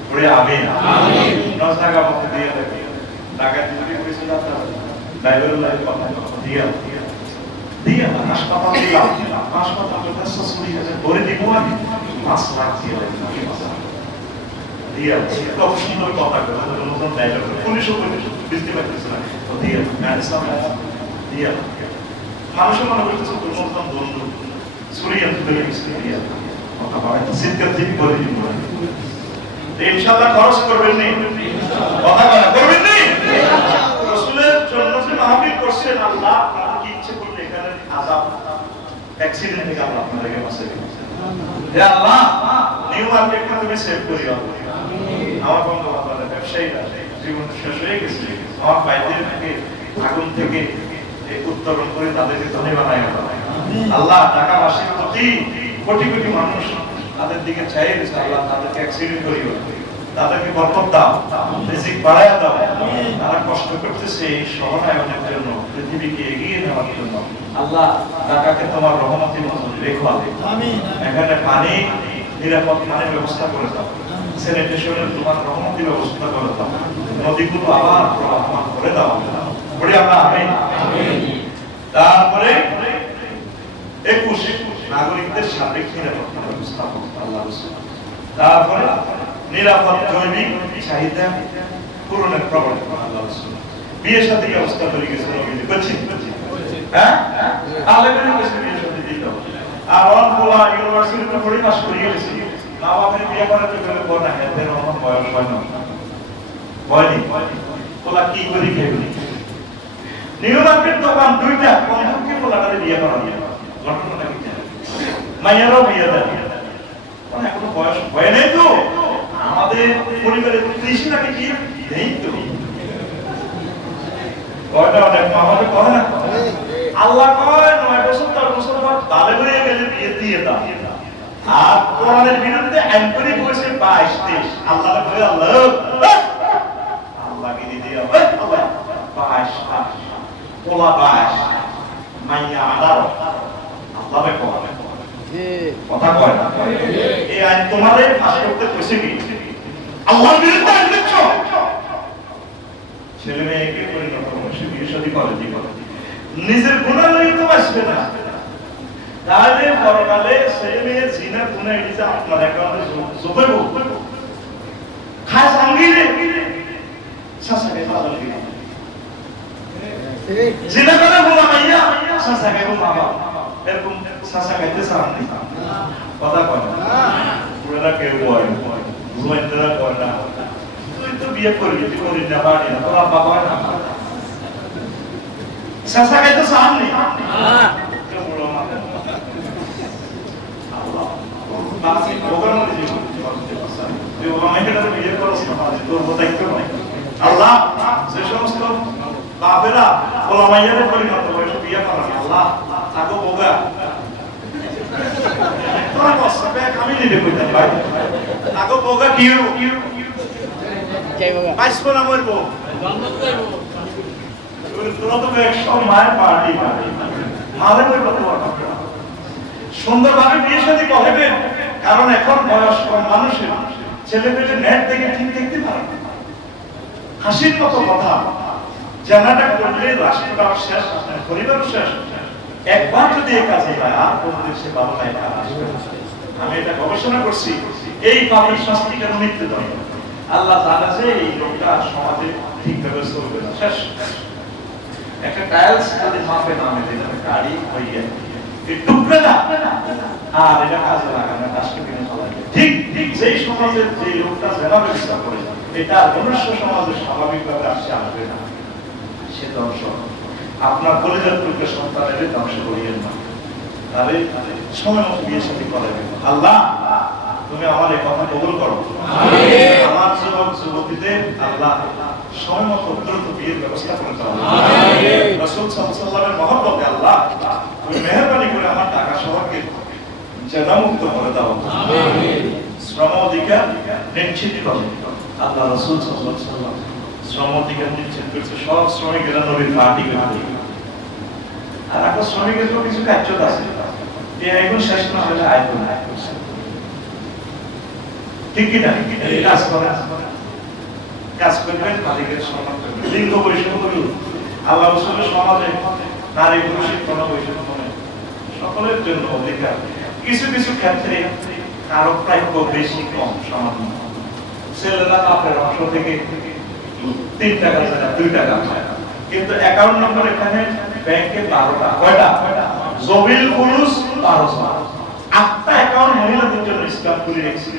পড়ে আমিন আমিন 10 টাকা মতো দিয়ে দেবে টাকা দিতে কইছিল আপনারা ড্রাইভারের লাইফ কথা দিয়ে দিয়ে হাসপাতাল দিলাম হাসপাতালের কাছে সুরি আছে ভরে দিব আমি 5 লাখ দিয়ে দিয়ে কত সুন্দর কথা বলে নতুন ডায়লগ পুলিশও বুঝতে পারতেছে না দিয়ে ম্যানেজার দিয়ে মানুষের মনে করতেছে দুর্মতম বন্ধু সুরিয়া তুলে মিসরিয়া কথা বলে সিদ্ধান্ত দিবি করে দিব ইনশাআল্লাহ খরচ করবেন নি কথা বলা করবেন নি রাসূলের জন্য যে মাহফিল করছেন আল্লাহ আপনাকে ইচ্ছে করলে এখানে আযাব অ্যাক্সিডেন্ট থেকে আল্লাহ আপনাদেরকে বাঁচাই দিন। হে আল্লাহ, নিউ মার্কেটটা তুমি সেভ করিও। আমার বন্ধু বান্ধবরা, ব্যবসায়ীরা জীবন শেষ হয়ে গেছে, আমার ভাইদের থেকে আগুন থেকে উত্তরণ করে তাদেরকে ধনী বানাই আল্লাহ। ঢাকাবাসীর প্রতি কোটি কোটি মানুষ তাদের দিকে চাই দিচ্ছে, আল্লাহ তাদেরকে অ্যাক্সিডেন্ট করিও, তাদেরকে বরকত দাও, রিজিক বাড়ায়া দাও। তারা কষ্ট করতেছে এই সহায়নের জন্য, পৃথিবীকে এগিয়ে নেওয়ার জন্য। আল্লাহ ঢাকাকে তোমার রহমতের মতো রেখো। আমিন। এখানে পানি, নিরাপদ পানির ব্যবস্থা করে দাও, স্যানিটেশনের তোমার রহমতের ব্যবস্থা করে দাও, নদীগুলো আবার প্রবাহমান করে দাও। বলি আমরা আমিন। তারপরে 21 নাগরিকদের সার্বিক নিরাপত্তা ব্যবস্থা আল্লাহ রাসূল। তারপরে নিরাপদ জৈবিক চাহিদা পূরণের প্রবণতা আল্লাহ রাসূল। বিয়ে শাদী ব্যবস্থা করে গেছে নবীজি, বুঝছেন? হ্যাঁ, আলে করে গেছে বিয়ে শাদী দিতে। আর ওয়ান পোলা ইউনিভার্সিটিতে পড়ে পাস করে গেছে, না আপনি বিয়ে করাতে গেলে কোন না এর আমার বয়স হয় না, হয়নি। পোলা কি করে খেয়ে নিউ মার্কেট দোকান দুইটা বন্ধুকে পোলাটারে বিয়ে করা দিয়ে ঘটনাটা কি মাইয়ারও বিয়ে দেয়, মানে এখনো বয়স হয় নাই তো। আমাদের পরিবারে 30 নাকি কি নেই তো, কয়টা অনেক আমাদের করে না। আল্লাহ কয় 9 বছর 10 বছর পর তালে হয়ে গেলে বিয়ে দিয়ে দাও। আর কোরআনের বিরুদ্ধে আইন করে বসে 22 23 আল্লাহ কয় আল্লাহ কি দিয়ে দাও আল্লাহ 22 পোলা 22 মাইয়া 18 আল্লাহকে কয় কথা কয় না। এই আইন তোমারে পাস করতে কইছে কি? আল্লাহর বিরুদ্ধে আইন দিচ্ছ। ছেলে মেয়েকে পরিণত করছে বিয়ে শাদী করে দিবে, নিজের গুনাহ লই তো বাঁচবে না। তাহলে পরকালে ছেলে মেয়ে জিনা গুনাহ এসে আপনার অ্যাকাউন্টে জমবে। খাস আঙ্গিরে সাসাকে পাগল গিয়ে জিনা করে বলা মাইয়া সাসাকে বাবা এরকম সাসা খাইতে চান না, কথা কয় না। পুরোটা কেউ কয় ঘুমাইতেরা কয় না, তুই তো বিয়ে করবি, তুই করি না পারি না, তোর আব্বা কয় না সাসা খাইতে চান না। আল্লাহ যে সমস্ত বাপেরা পোলা মাইয়ারে পরিণত হয়েছে বিয়ে করেন, আল্লাহ তাকে বোগা তোরা বসা ব্যাগ আমি নিতে কইতাম ভাই, তাকে বোগা কিউ কে বোগা বাইসবো না মরবো তোরা তো এক সময় পার্টি মালে মরবো তোমার সুন্দরভাবে বিয়ে শাদী করবেন। কারণ এখন বয়স কম মানুষের ছেলে পেলে নেট দেখে ঠিক দেখতে পারে, হাসির মতো কথা জানাটা করলে রাষ্ট্রটাও শেষ, পরিবারও শেষ। একবার যদি এই কাজে হয় আর কোনদিন সে ভালো নাই। আমি এটা গবেষণা করছি, এই পাপের শাস্তি কেন মৃত্যু দেয়? আল্লাহ জানে যে এই লোকটা সমাজে ঠিকভাবে চলবে না, শেষ। একটা টাইলস যদি মাপে না মেলে গাড়ি হয়ে যায় এই টুকরে না, আর এটা কাজে লাগানো কাজকে কিনে চলা যায়। ঠিক ঠিক যেই সমাজের যে লোকটা জেনা ব্যবস্থা করে এটা মনুষ্য সমাজে স্বাভাবিকভাবে আসবে না, সে ধ্বংস। আপনার কলেজের টুকরে সন্তানের ধ্বংস করিয়েন না, তাহলে সময় মতো বিয়ে শাদী করাবেন। আল্লাহ তুমি আমার এই কথা কবুল করো। আমার যুবক যুবতীদের আল্লাহ সময় মতো দ্রুত বিয়ের ব্যবস্থা করে দাও। রাসূল সাল্লাল্লাহু আলাইহি ওয়াসাল্লামের মহব্বতে আল্লাহ তুমি মেহেরবানি করে আমার ঢাকা শহরকে জেনামুক্ত করে দাও। শ্রম অধিকার নিশ্চিত করো। আল্লাহ রাসূল সাল্লাল্লাহু আলাইহি ওয়াসাল্লাম শ্রম অধিকার নিশ্চিত করছে, সব শ্রমিকেরা নবীর পার্টি করে। আর এখন শ্রমিকের তো কিছু কাজ আছে, এই আইন শেষ না হলে আইন না, ঠিক কি না? এই কাজ করে কাজ করবেন, মালিকের সম্মান করবেন, লিঙ্গ বৈষম্য করুন। আল্লাহ রাসূলের সমাজে নারী পুরুষের কোনো বৈষম্য নেই, সকলের জন্য অধিকার। কিছু কিছু ক্ষেত্রে কারো প্রাপ্য বেশি কম সামান্য, ছেলেরা বাপের অংশ থেকে 3 টাকা চায় না 2 টাকা চায়, কিন্তু অ্যাকাউন্ট নম্বর এখানে ব্যাংকে 12টা, কয়টা? জবিল পুরুষ 12টা, 8টা অ্যাকাউন্ট মহিলাদের জন্য ইসলাম খুলে রেখেছে।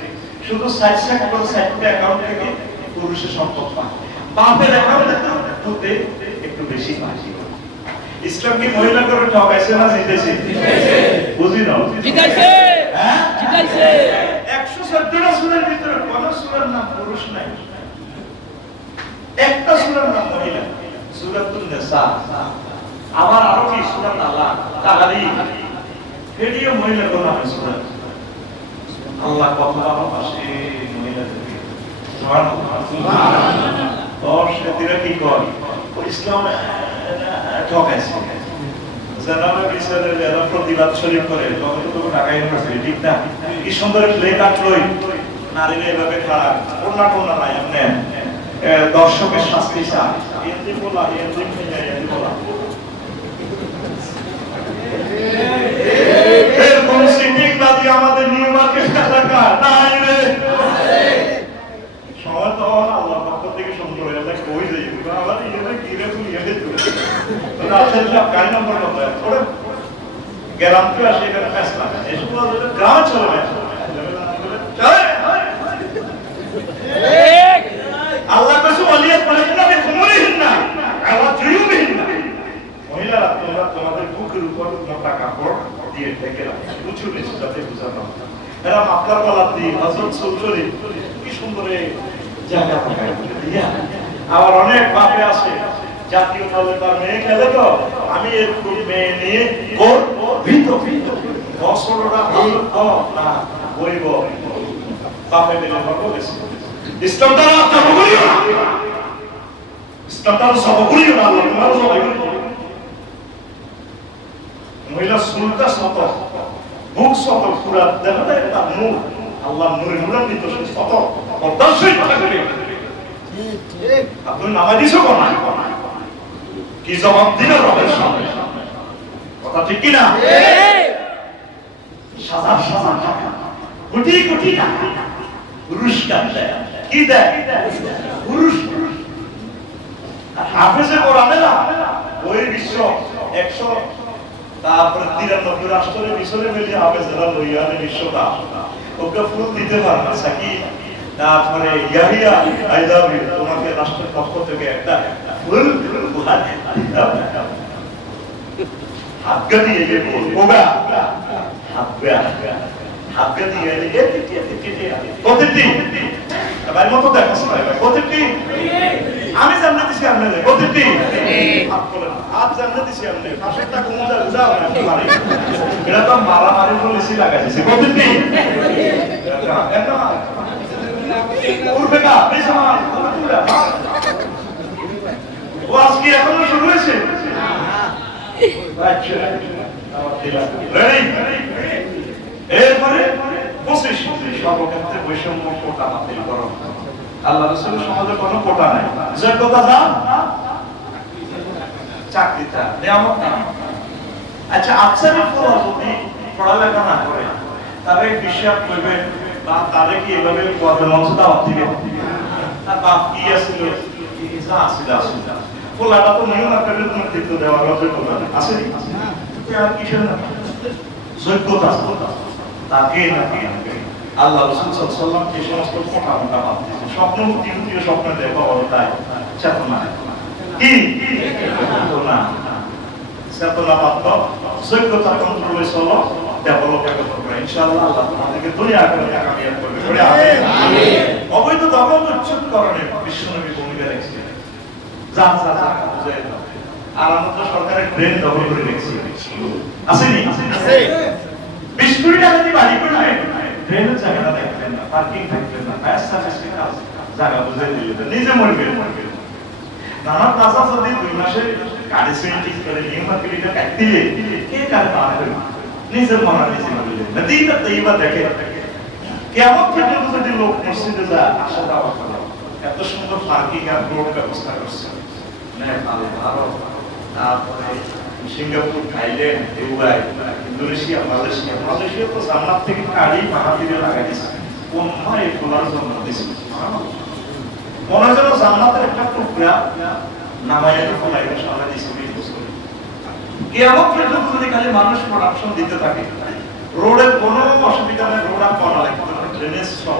শুধু 60টা অ্যাকাউন্ট থেকে পুরুষের সম্পদ পায়, বাপের অ্যাকাউন্টে তো হতে একটু বেশি পায়। ইসলাম কি মহিলা করে ঠকাইছে না জিতেছে? বুঝি না, জিতাইছে, হ্যাঁ জিতাইছে। 114টা সূরার ভিতরে কোন সূরার নাম পুরুষ নাই, একটা সূরার নাম মহিলা, সূরাতুন নিসা। আবার আরো কি সূরা তালাক, তাহরিম, এটিও মহিলা কোন নামে সূরা। আল্লাহ কত ভালোবাসে মহিলাদেরকে, সুবহানাল্লাহ সুবহানাল্লাহ। और সেদিরা কি কর ইসলাম ঠকাইছে, জানাবে বিচারে যারা প্রতিবাদ শরীর করে তখন তো টাকা ইউনিভার্সিটি ঠিক না, কি সুন্দর প্লে কাটলই নারীরা এভাবে খারাপ কোনা কোনা নাই এমনি দর্শকের শাস্তি চায় এমনি বলা এমনি মিলে এমনি বলা এর কোন সিটিং বাদি আমাদের নিউ মার্কেট এলাকা নাই রে সময় তো আল্লাহ পক্ষ থেকে সুন্দর হয়ে যায় কই যাই আবার এটা গিরে তুই এসে চলে তো আসলে সব গাড়ি নম্বর কত পড়ে গ্যারান্টি আসে এখানে ফেসলা এসব গ্রাম চলে না আল্লাহ কাছে ওয়ালিয়াত বলে না বেকুমরিন না আল্লাহ জুয়ুবিন না মহিলারা তোমরা তোমাদের বুকের উপর মোটা কাপড় দিয়ে ঢেকে রাখো উঁচু নিচু যাতে বোঝা না এরা মাফলার গলা দিয়ে হযরত চৌধুরী কি সুন্দর জায়গা পাকায় দিয়া আবার অনেক বাপে আছে জাতীয় দলে তার মেয়ে খেলে তো আমি এর খুব মেয়ে নিয়ে গোল ভিত বছরটা ভালো না বইব বাপে মিলে বলবো বেশি ইসলামটা রাস্তা বলিও না ইসলামটা সব বলিও না আল্লাহ তোমার সবাই মহিলা সুলতা শত মুখ শত পুরা দেখা যায় তার নূর আল্লাহ নূরে নূরান্বিত শত পদ্মাশীল থাকবে আপনি নামাজ দিছো কোন কি জবাব দিল রবের সামনে কথা ঠিক কি না হাজার হাজার টাকা কোটি কোটি টাকা পুরস্কার দেয় কি দেয় পুরস্কার হাফেজে কোরআনে না ওই বিশ্ব 100 তারপরে 93 রাষ্ট্রের মিশরে মিলে হাফেজরা লইয়া বিশ্বটা ওকে ফুল দিতে পারে না সাকি তারপরে ইয়াহিয়া আই লাভ ইউ তোমাকে রাষ্ট্রের পক্ষ থেকে একটা ফুল উপহার হাতটা দিয়ে যে বলবোগা হাতটা দিয়ে প্রতিটি ভাই মতো দেখাস ভাই প্রতিটি আমি জানতে দিছি আপনাদের প্রতিটি হাত বলেন হাত জানতে দিছি আপনি পাশেরটা কোন যাও না মারি এটা তো মারামারি পলিসি লাগাইছে প্রতিটি এটা উঠবে না বেশমান ও আজকে এখনো শুরু হয়েছে এরপরে 25 সর্বক্ষেত্রে বৈষম্য কোটা বাতিল করো আল্লাহ রাসূলের সমাজে কোনো কোটা নাই যোগ্যতা যা চাকরিটা নিয়ামত না আচ্ছা আফসারি পড়া যদি পড়ালেখা না করে তবে বিশ্বাস করবে বা তারে কি এভাবে পদে মঞ্চ দাওয়াত দিবে তার বাপ কি আছিল যা আছিল আছিল পোলাটা তো নিয়ম আকারে নেতৃত্ব দেওয়ার যোগ্যতা আছে আর কিসের না যোগ্যতা তাকে নাকি আল্লাহ রাসূল সাল্লাল্লাহু আলাইহি ওয়াসাল্লাম যে সমস্ত কথা মোটা বাদ দিয়েছেন স্বপ্ন দ্বিতীয় স্বপ্ন দেখো তাই চেতনা কি চেতনা চেতনা মাত্র যোগ্যতা কন্ট্রোলে চলো ডেভেলপ করবে ইনশাআল্লাহ আল্লাহ তোমাদেরকে দুনিয়া আখিরাতে কামিয়াব করবে বলে আমিন অবৈধ দখল উচ্ছেদকরণে বিশ্বনবী ভূমিকা রেখেছেন যা যা যা বুঝাই দাও আর আমাদের সরকারের ব্রেন দখল করে রেখেছে আসেনি আছে 20 কোটি টাকা দিয়ে বাড়ি করে ট্রেনের জায়গাটা দেখবেন না পার্কিং থাকবে না ফায়ার সার্ভিসের কাজ জায়গা বুঝাই দিলে নিজে মরবে নানা প্লাজা যদি 2 মাসে গাড়ি সেন্টিং করে নিউ মার্কেটে কাট দিলে কে কার পার হবে নিজে মরা নিজে মরবে নদীটা তাইবা দেখে কেমন পর্যন্ত যদি লোক মসজিদে যায় আসা যাওয়া করে এত সুন্দর পার্কিং আর রোড ব্যবস্থা করছে নেপাল ভারত তারপরে Singapore Thailand Dubai Indonesia Malaysia তো জান্নাত থেকে গাড়ি মাহাতিরে লাগাই দিয়েছে কোন মাই খোলার জন্য দিয়েছে মনে যেন জান্নাতের একটা টুকরা নামাইয়া খোলাইয়া সামনে দিয়েছে 20 বছর কিয়ামত পর্যন্ত যদি খালি মানুষ প্রোডাকশন দিতে থাকে রোডের কোনো অসুবিধা নেই রোড আর করা লাগবে ড্রেনেজ সহ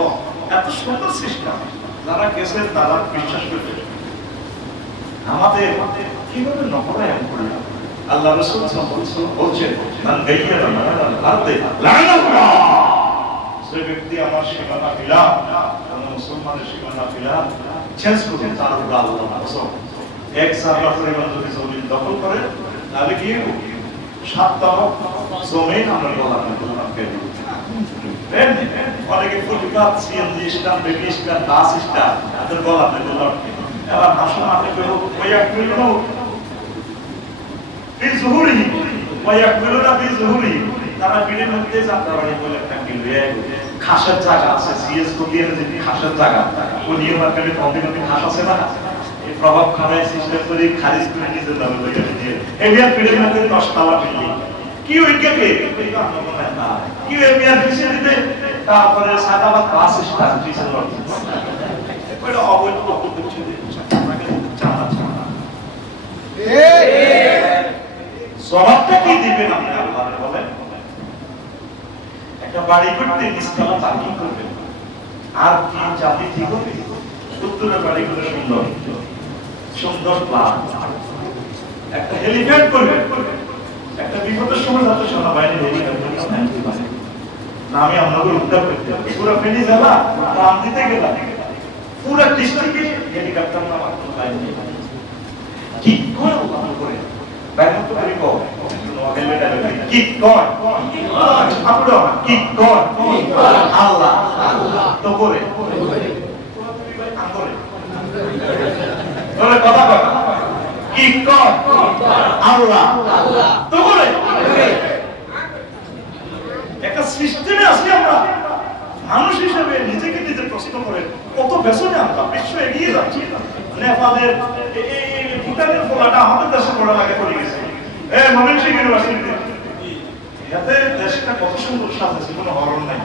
এত সুন্দর সিস্টেম যারা গেছে তারা বিশ্বাস করবে আমাদের কিভাবে নকরা এমন করলাম আল্লাহ রাসূল সাল্লাল্লাহু আলাইহি ওয়াসাল্লাম বলছেন মান গায়্যারা মানাল আরদে লানাল্লাহ, যে ব্যক্তি আমার সীমানা খিলাফ, আমার মুসলমানের সীমানা খিলাফ চেঞ্জ করে তার উপর আল্লাহ কসম এক জায়গা পরিমাণ যদি জমিন দখল করে তাহলে কি 7তম জমিন আমরা বলা হয়। অনেকে ফুলকাত সিএনজি স্টার বেবি স্টার দাস স্টার তাদের বলা হয় এবার ভাষণ আপনি ওয়াইয়াকুলুনা ফি যুহুরিহি ওয়াইয়াকুলুনা ফি যুহুরিহি, তারা বিড়ির মধ্যে যাত্রাবাড়ি বলে একটা কিনবে খাসের জায়গা আছে, সিএস কোটিয়ার যে খাসের জায়গা ও নিউ মার্কেটে কম্পিউটার খাস আছে না, এই প্রভাব খারাপ সিস্টেম করে খারিজ করে নিজের নামে বলে দিয়ে এরিয়া বিড়ির মধ্যে 10 তলা বিল্ডিং কি ওই কেবে কি এরিয়ার পিছিয়ে দিতে তারপরে সাদাবাদ বাস স্ট্যান্ড পিছিয়ে রয়েছে এটা অবৈধ করছে চাঁদা চাঁদা জবাবটা কি দিবেন আপনি আল্লাহ বলেন? একটা বাড়ি করতে নিচতলা পার্কিং করবেন আর কি জাতি ঠিক হবে? উত্তরের বাড়ি করে সুন্দর সুন্দর প্লান একটা হেলিপ্যাড করবেন, একটা বিপদের সময় যাতে সেনাবাহিনী হেলিপ্যাড না আমি আপনাদের উদ্ধার করতে পুরো ফেনী জেলা প্রাণ দিতে গেলাম পুরো ডিস্ট্রিক্টে হেলিকপ্টার না বাহিনী কি করে করে বাইরে তো করি কো কি কর আপনারা কি কর আল্লাহ তো করে তোরে কথা কর কি কর আল্লাহ তো করে একটা সিস্টেমে আছি আমরা মানুষ হিসেবে নিজেকে নিজে প্রশ্ন করে কত পেছনে আমরা বিশ্ব এগিয়ে যাচ্ছি। নেপালের এই ভুটানের ফলাটা আমাদের দেশে পড়ালেখা করে গেছে ময়মনসিংহ ইউনিভার্সিটিতে, এতে দেশটা কত সুন্দর সাজাচ্ছে, কোনো হরণ নাই।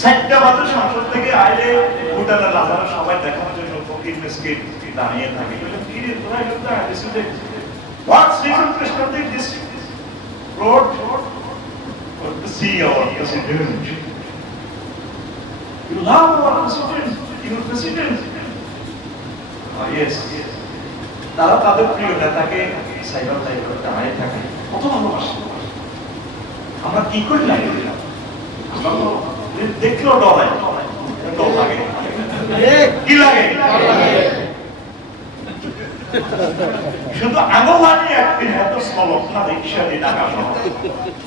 4টা বাজে সংসদ থেকে আইলে ভুটানের রাজারা সবাই দেখার জন্য ফকির মিসকিন দাঁড়িয়ে থাকে। What reason Krishna did this road to see our president? You love our president, your president. Oh yes. তারা তাদের প্রিয় নেতাকে সাইবার লাইভে দাঁড়িয়ে থাকে, কত ভালোবাসে। আমরা কি করি লাগে দেখলেও ডর লাগে, ডর লাগে কি লাগে শুধু আগোয়ানি একদিন এত সলভ না রিক্সা দিয়ে টাকা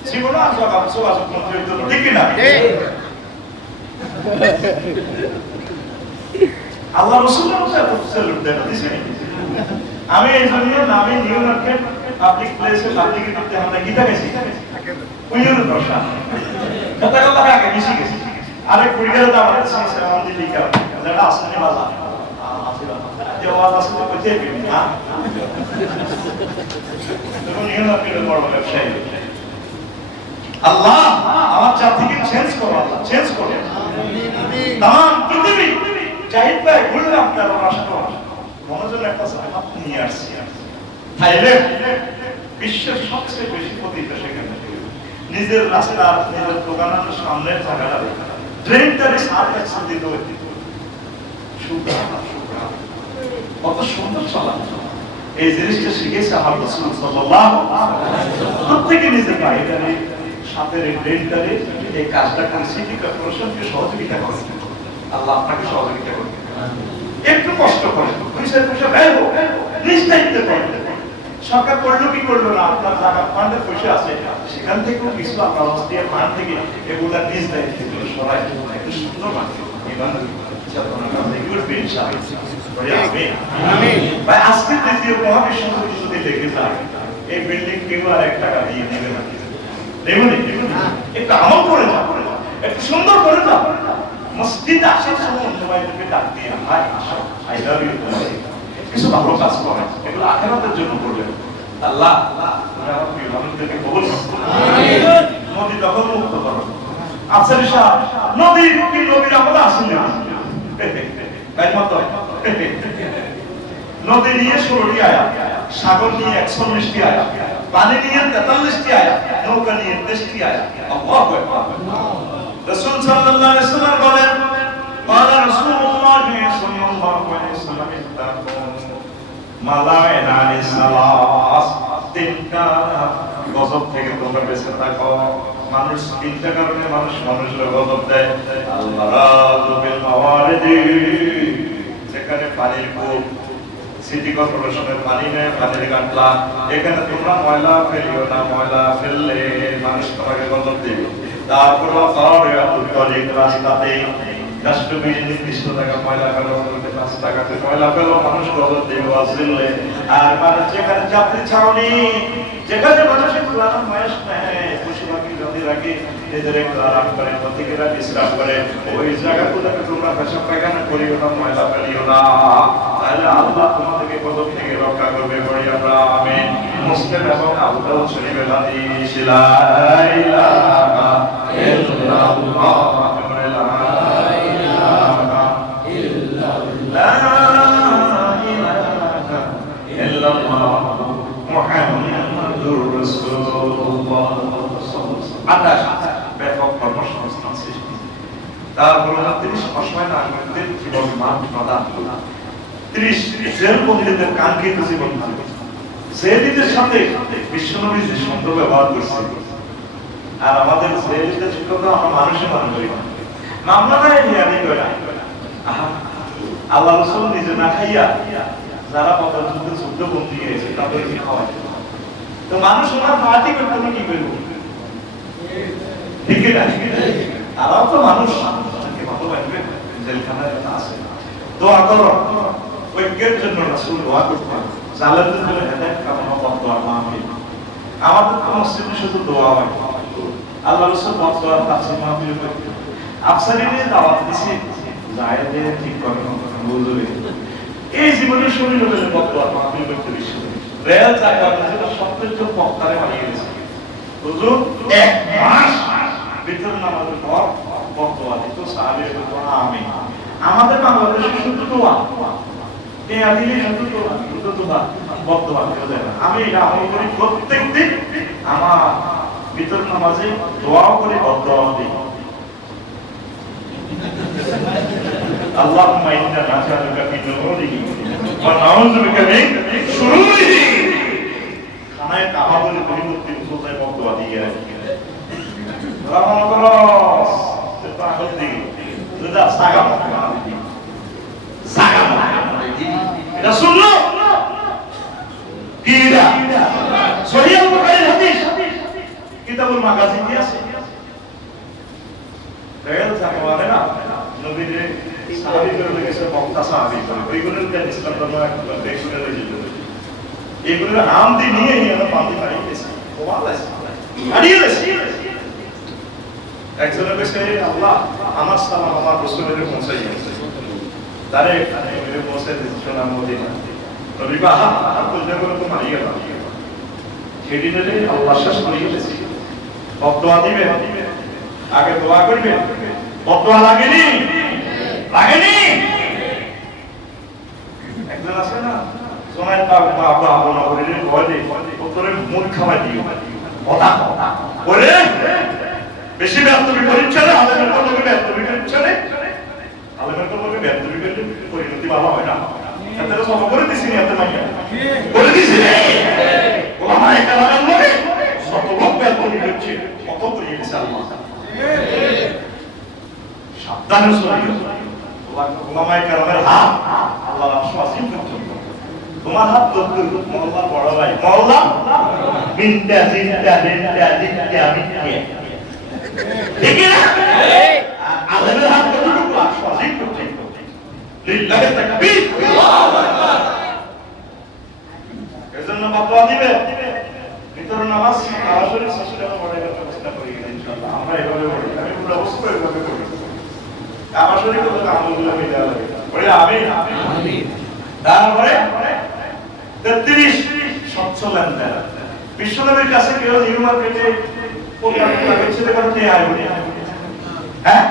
জীবন যোগাযোগ মন্ত্রী দেখি না আল্লাহ রসুলের মতো এত সেলুট দেন দিছে। আমি এই জন্য নামে নিউ মার্কেট পাবলিক প্লেসে পাবলিকে দিতে আমরা গীতা গেছি উইনের দশা কথা কথা আগে মিশে গেছি আরেক পরিবারে তো আমাদের সেই আমাদের লিখা যেটা আসলে বাজা যে ওয়াজ আসলে কোথায় পেবি না তখন নিউ মার্কেটের বড় ব্যবসায়ী আল্লাহ আমার জাতিকে চেঞ্জ করো, আল্লাহ চেঞ্জ করো তাম পৃথিবী জাহিদ ভাই বললাম তার আশা মনোযোগ একটা জায়গা নিয়ে আসছি থাইল্যান্ড বিশ্বের সবচেয়ে বেশি প্রতিটা সেখানে নিজের রাস্তা নিজের দোকানের সামনের জায়গাটা ড্রেনটারে সার ট্যাক্সি দিতে হইতে কত সুন্দর চলা এই জিনিসটা শিখেছে আমার রাসূল সাল্লাল্লাহু আলাইহি ওয়াসাল্লাম। প্রত্যেকে নিজের বাড়িটারে সাথে ড্রেনটারে এই কাজটা করে সিটি কর্পোরেশনকে সহযোগিতা করে, আল্লাহ আপনাকে সহযোগিতা করবে। একটু কষ্ট করে পয়সা ব্যয় হোক নিজ দায়িত্বে করবে। সরকার করলো কি করলো না, আপনার টাকা ফান্ডের পয়সা আছে সেখান থেকেও কিছু আপনার অস্ট্রিয়া ফান্ড থেকে এগুলো নিজ দায়িত্বে সরাই একটু সুন্দর মানে আজকে দ্বিতীয় মহাবিশ্বযুদ্ধ যদি লেগে যায় এই বিল্ডিং কেউ আর 1 টাকা দিয়ে নেবে না, একটু আমল করে যাও, একটু সুন্দর করে যাও। মসজিদে আসার সময় অন্যবাইদেরকে ডাক দিয়ে ভাই আসো আই লাভ ইউ, কিছু ভালো কাজ করে এগুলো আখিরাতের জন্য করবেন। আল্লাহ তুমি আমার প্রিয় মানুষদেরকে কবুল করো, নদী দখল মুক্ত করো। আফসার শাহ নদী কি নবীর আমলে আসেন না তাই মত নদী নিয়ে 16টি আয়াত, সাগর নিয়ে 41টি আয়াত, পানি নিয়ে 43টি আয়াত, নৌকা নিয়ে 23টি আয়াত। আল্লাহু আকবার। রাসূল সাল্লাল্লাহু আলাইহি ওয়াসাল্লাম বলেন قال رسول الله صلى الله عليه وسلم مالا عن الثلاث তিনটা গজব থেকে তোমরা বেঁচে থাকো। মানুষ তিনটা কারণে মানুষের গজব দেয়। যেখানে পানির কূপ, সিটি কর্পোরেশনের পানি নেই, পানির গাটলা, এখানে তোমরা ময়লা ফেলিও না, ময়লা ফেললে মানুষ তোমাকে গজব দেবে। তারপর রাস্তাতে ডাস্টবিন নির্দিষ্ট টাকা ময়লা ফেলো, 5 টাকাতে ময়লা ফেলো, মানুষ গজব দেবে আসলে। আর মানুষ যেখানে যাত্রী ছাউনি, যেখানে মানুষের পুরানো বয়স নেয়, পশু পাখি যদি রাখে নিজের একটু আরাম করে, পথিকেরা বিশ্রাম করে, ওই জায়গাগুলোকে তোমরা পেশাব পায়খানা করিও না, ময়লা ফেলিও না। তাহলে আল্লাহ তোমাদেরকে গজব থেকে রক্ষা করবে। পড়ি আমরা আমিন। মুসলিম এবং আবু দাউদ শরীফে হাদিস, লা ইলাহা ইল্লাল্লাহ ব্যাপক কর্মসংস্থান সৃষ্টি। তারপর 30 অসময় নাগরিকদের জীবন মান প্রদান, 30 জেল বন্দীদের কাঙ্ক্ষিত জীবন মান, জেলদের সাথে বিশ্বনবী যে সুন্দর ব্যবহার করছে। আর আমাদের জেলদের শিক্ষক আমরা মানুষের মনে করি না, মামলা নাই নিয়াদি করে। আল্লাহ রাসূল নিজে না খাইয়া যারা বদর যুদ্ধ বন্দী হয়েছে তাদেরকে খাওয়ায়। তো মানুষ ওনার পার্টি করতে আমি কি করবো? ঠিক না? তারাও তো মানুষ, তাকে ভালো লাগবে। জেলখানায় আছে, দোয়া করো। ঐক্যের জন্য রাসূল দোয়া করতেন, জালেমদের জন্য হেদায়েত কামনা বদদোয়া মাহফিল। আমাদের তো মসজিদে শুধু দোয়া হয়। আল্লাহ রাসূল বদদোয়া তাফসীর মাহফিল করতেন। আফসারিনে দাওয়াত দিছি, জায়েদে ঠিক করে বুঝবে। এই জীবনে শরীর হলে বদদোয়া মাহফিল করতে বেশি রেল জায়গা যেটা সবচেয়ে পক্তারে বানিয়ে গেছে। হুজুর 1 মাস ভিতর নামাজের পর বদদোয়া দিত, সাহাবীরা বলতো আমিন। আমাদের বাংলাদেশে শুধু দোয়া, এই আদিলে শুধু দোয়া, শুধু দোয়া, বদদোয়া কেউ দেয় না। আমি এটা আমল করি প্রত্যেকদিন, আমার ভিতর নামাজে দোয়াও করি, বদদোয়াও দিই। আল্লাহুম্মা ইন্না নাসআলুকা ফি নূরিহি ওয়া নাউযু বিকা মিন শুরুরিহি। খানায় কাবা বলে পরিবর্তন সোজায় বদদোয়া দিয়ে রাখি। রামানগরস সেটা হদি যেটা সাগা সাগা এটা শুনলো কিরা সহিহ বুখারীর হাদিস, কিতাবুল মাগাজিন কি আছে? রেল জায়গা মানে না নবীর সাহাবী করে গেছে, বক্তা সাহাবী করে ওইগুলোর যে ইসলাম ধর্ম একটা দেখুনে রয়েছে। এইগুলোর নাম দিয়ে নিয়ে আমরা পান্তি পাড়িয়ে গেছি, ওয়াল আছে হারিয়ে গেছে। একজনের কাছে আল্লাহ আমার সালাম আমার রাসূলের পৌঁছাই গেছে, তারে এখানে মেরে পৌঁছে দিচ্ছে না মদিনা। নবী বাহা আর বলতে বলে তো মারিয়ে গেল। সেদিনে আল্লাহ শেষ করে গেছে। বদদোয়া দিবে, আগে দোয়া করবে। বদদোয়া লাগেনি, লাগেনি। একজন আছে না সোনায় বাবা বাবা না বলে বলে তোরে মুখ খাওয়াই দিও কথা বলে বেশি ব্যস্তবি পরীক্ষা না, আলেমের কথা বলে ব্যস্তবি পরীক্ষা নেই। আলেমের কথা বলে ব্যস্তবি করলে পরিণতি ভালো হয় না। এত সব করে দিছি না, এত মাইয়া করে দিছি না। ওলামা একরাম বলে শত লোক ব্যস্তবি করছে, কত করে দিছে আল্লাহ। সাবধানে শুনিও, ওলামা একরামের হাত আল্লাহর আশীর্বাদ পর্যন্ত। তোমার হাত দত্তর মোল্লা বড় ভাই মোল্লা মিনটা জিনটা জিনটা জিনটা মিনটা ঠিক না? আল্লাহর হাত কতটুকু আশীর্বাদ পর্যন্ত। লিল্লাহি তাকবীর, আল্লাহু আকবার। এজন্য বদদোয়া দিবে। ভিতর নামাজ আসলে শেষে পড়ে গেলে চেষ্টা করি ইনশাআল্লাহ। আমরা এভাবে পড়ি, আমি পুরো অবস্থা এভাবে পড়ি। আমার শরীরে কত আমলগুলো মিলে যাবে। বলে আমিন আমিন। তারপরে 33 স্বচ্ছ লেনদেন। বিশ্বনবীর কাছে কেউ নিউ মার্কেটে পোকার লাগাইছে কারণে আইবনি। হ্যাঁ,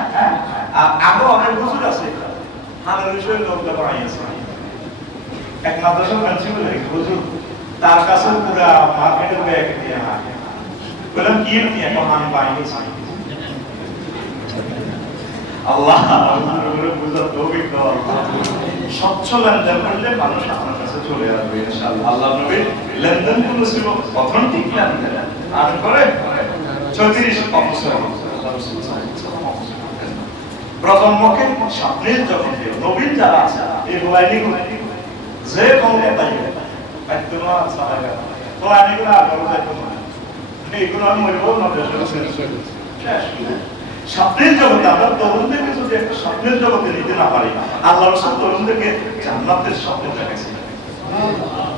আরো অনেক হুজুর আছে হানার বিষয়ে লোকটা বানাইছে। এক মাদ্রাসার প্রিন্সিপাল হুজুর, তার কাছে পুরো মার্কেটের ব্যাগ দিয়ে আনে। বললাম কি নিয়ে হান বানিয়েছে। আল্লাহ হুজুরের বুঝা তৌফিক দাও। আল্লাহ স্বচ্ছ লেনদেন করলে মানুষ আপনার কাছে চলে আসবে ইনশাআল্লাহ। আল্লাহ নবীর লেনদেন গুলো ছিল অথেন্টিক লেনদেন। আর করে 36 অফিসার আল্লাহ রাসূল সাল্লাল্লাহু আলাইহি ওয়াসাল্লাম প্রজন্মকে স্বপ্নের জগতে নবীন যারা আছে এই লাইনগুলো যে কোনো কথাই একদম সাহায্য তো লাইনগুলো আর বড় যাইতো না, এইগুলো আমি মনে করব না শেষ। স্বপ্নের জগতে আমরা তরুণদেরকে যদি একটা স্বপ্নের জগতে নিতে না পারি, আল্লাহ রাসূল তরুণদেরকে জান্নাতের স্বপ্ন দেখাইছেন।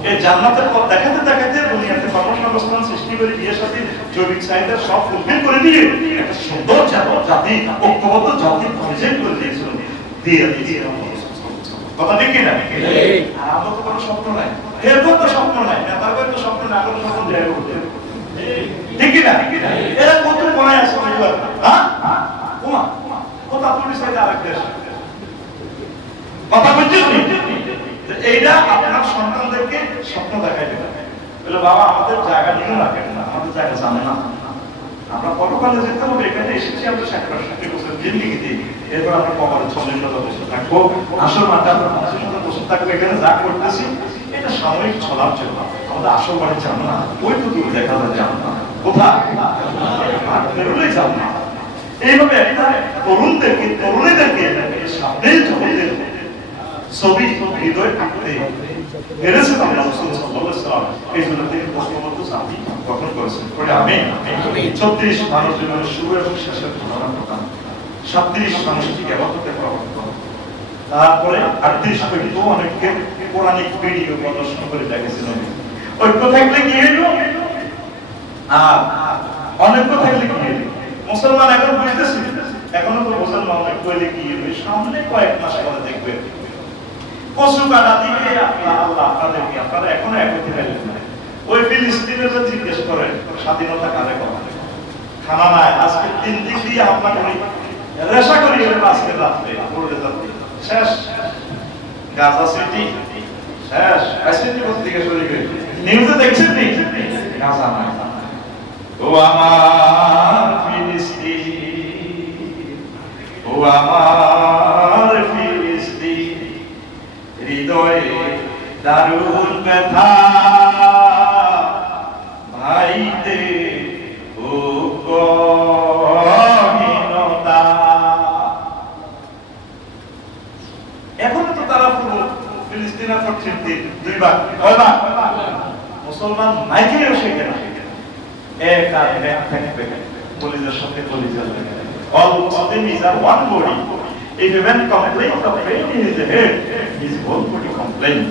এই জান্নাতের পথ দেখাতে দেখাতে দুনিয়াতে কর্মসংস্থান সৃষ্টি করে বিয়ে সাথে জৈবিক চাহিদা সব ফুলফিল করে দিয়ে একটা সুন্দর জাতি, ঐক্যবদ্ধ জাতি প্রেজেন্ট করে দিয়েছিল দিয়ে দিয়ে কথা ঠিক কিনা? আর আমার তো কোনো স্বপ্ন নাই, এরকম তো স্বপ্ন নাই, নেতার তো স্বপ্ন না, কোনো স্বপ্ন দেয় করতে ঠিক কিনা? এরা কত মনে আছে হ্যাঁ ওমা কথা তুমি সাইডে আরেক দেশ কথা বুঝছিস এইটা আপনার সন্তানদেরকে স্বপ্ন দেখাইতে পারে বলে বাবা আমাদের জায়গা নিয়েও রাখেন না, আমাদের জায়গা জানে না, আমরা পরকালে যেতে হবে, এখানে এসেছি আমরা 60 বছর জিন্দিগি দিই, এরপর আমরা কবরে 40 বছর থাকবো, আসল মাঠে আমরা 50 বছর থাকবো, এখানে যা করতেছি এটা সাময়িক চলার জন্য, আমাদের আসল বাড়ি যাবো না, ওই তো দূর দেখা যায় যাবো না, কোথায় বেরোলেই যাবো না। এইভাবে একটা তরুণীদেরকে সামনের জগতের ছবি হৃদয় আঁকতে পেরেছেন আল্লাহ রাসূল সাল্লাল্লাহু আলাইহি ওয়াসাল্লাম। এই জন্য তিনি ঐক্যবদ্ধ জাতি গঠন করেছেন। পরে আমিন। 36 মানুষ জীবনের শুরু এবং শেষের ঘটনা কথা, 37 মানুষকে ইবাদতে প্রবর্তিত, তারপরে 38 ব্যক্তি অনেককে কোরআনিক ভিডিও প্রদর্শন করে দেখেছিলেন। ঐক্য থাকলে কি হইল আর অনৈক্য থাকলে কি হইল? মুসলমান এখন বুঝতেছি, এখনো তো মুসলমান ঐক্য হইলে কি হইল? সামনে কয়েক মাস পরে দেখবে পশু কাটা দিবে আল্লাহ আপনাদেরকে, আপনারা এখনো একত্রিত হলেন না। ওই ফিলিস্তিনের জিজ্ঞেস করেন স্বাধীনতা কারে কথা, খানা নাই, আজকে 3 দিন দিয়ে হামলা করি, রেশা করি আজকে রাত্রে পড়ে যাবে শেষ, গাজা সিটি শেষ, সিটি পত্রিকা শুরু করে নিউজে দেখছেন নি গাজা নাই। ও আমার ফিলিস্তিন, ও আমার ফিলিস্তিন, হৃদয়ে দারুণ ব্যথা ভাইতে ঐক্যহীনতা। এখনো তো তারা পুরো ফিলিস্তিনের পক্ষে দুইবার কয়বার মুসলমান নাইজেরিয়াও শেখে না, এক আর এক থাকবে কলিজার সাথে কলিজার লাগে। All Muslims are one body. If a man complains of pain in his head, his whole body complains.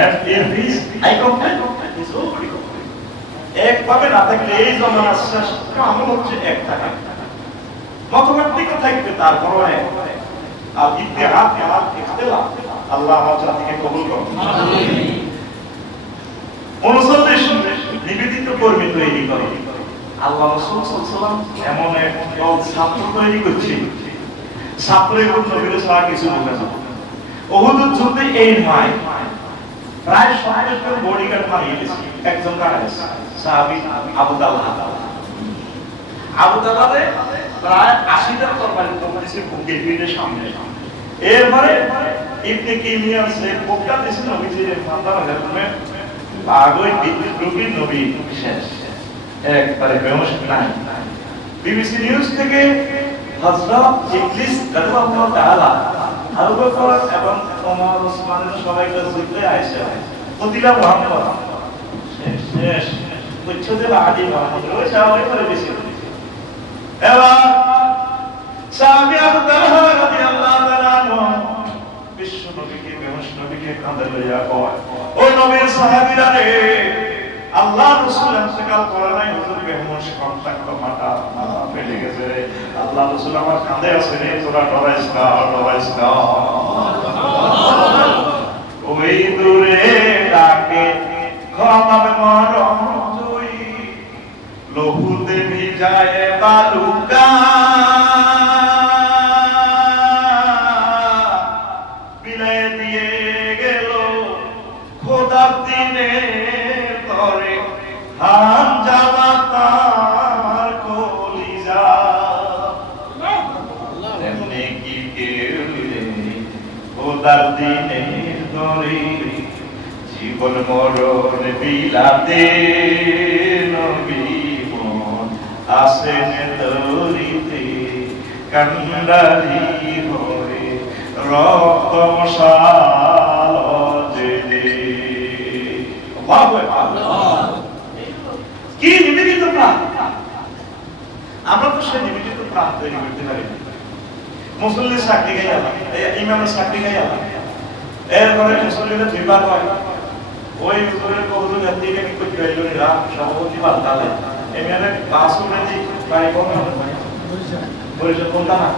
And if his eye complains, his whole body complains. এক ভাবে না থাকলে এই জমানার শ্রেষ্ঠ আমল হচ্ছে এক থাকা। মতপার্থক্য থাকবে তারপরও এক। আর ইত্তেহাদ আর ইখতিলাফ আল্লাহ আমার জাতিকে কবুল করুন। আমিন। 39 নিবেদিত কর্মী তৈরি করো। আল্লাহ রাসূল সাল্লাল্লাহু আলাইহি ওয়াসাল্লাম এমন এক দল ছাত্র তৈরি করছে, ছাত্রের নবীর ছাড়া কিছু বলে না। উহুদ যুদ্ধে এই নয়, প্রায় 70 জন বডিগার্ড মারিয়ে দিয়েছে, একজন কারা গেছে সাহাবী আবু তালহা। আবু তালহারে প্রায় 80টা তরবারি দিয়েছে বুকের সামনে। এরপরে ইবনে কিমিয়ার সে বোকা দিয়েছে নবীজির মাথার হেলমে পাগল বিদ্রোহী নবী শেষ, একবারে বেহুশ নাই। বিবিসি নিউজ থেকে হযরত ইবলিস রাদিয়াল্লাহু তাআলা আবু বকর এবং ওমর ওসমানের সবাইকে যুদ্ধে আইছে, প্রতিটা মুহাম্মদ শেষ বুঝতে বাদি মুহাম্মদ ওই সবাই করে বেশি। এবার সাহাবী আবু তালহা রাদিয়াল্লাহু তাআলা বিশ্ব নবীকে বেহুশ নবীকে কাঁধে লইয়া কয়, ও নবীর সাহাবীরা রে, আল্লাহ রাসূল ইন্তেকাল করে নাই, হুজুর বেহুশ কন্টাক্ট মাথা ফেটে গেছে, আল্লাহ রাসূল আমার কাঁধে আছে রে, তোরা ডরাইস না, ডরাইস না। ওই দূরে ডাকে ক্ষমাবে মরম জয়ী, লহুতে ভিজায় বালুকা, বিলাই দিয়ে গেল খোদার দিনে তরে হাম জামাতার কলিজা। এমনি কি কেউ খোদার দিনে তরে জীবন মরণ বিলাতে নবী মন আসেন তরিতে কান্ডারি হয়ে রক্ত মশাল জেলে। কি নিবেদিত প্রাণ! আমরা তো সেই নিবেদিত প্রাণ তৈরি করতে পারি। মুসল্লির চাকরি গাই আলাম, ইমামের চাকরি গাই আলাম, এরপরে মুসল্লিরা দুইবার হয়, ওই হুজুরের কবুল জাতি আমি করতে পারলো না, সভাপতি পাল্টালে এমএলএ বাসু নাজি বাড়ি কোন পরিষদ কোনটা না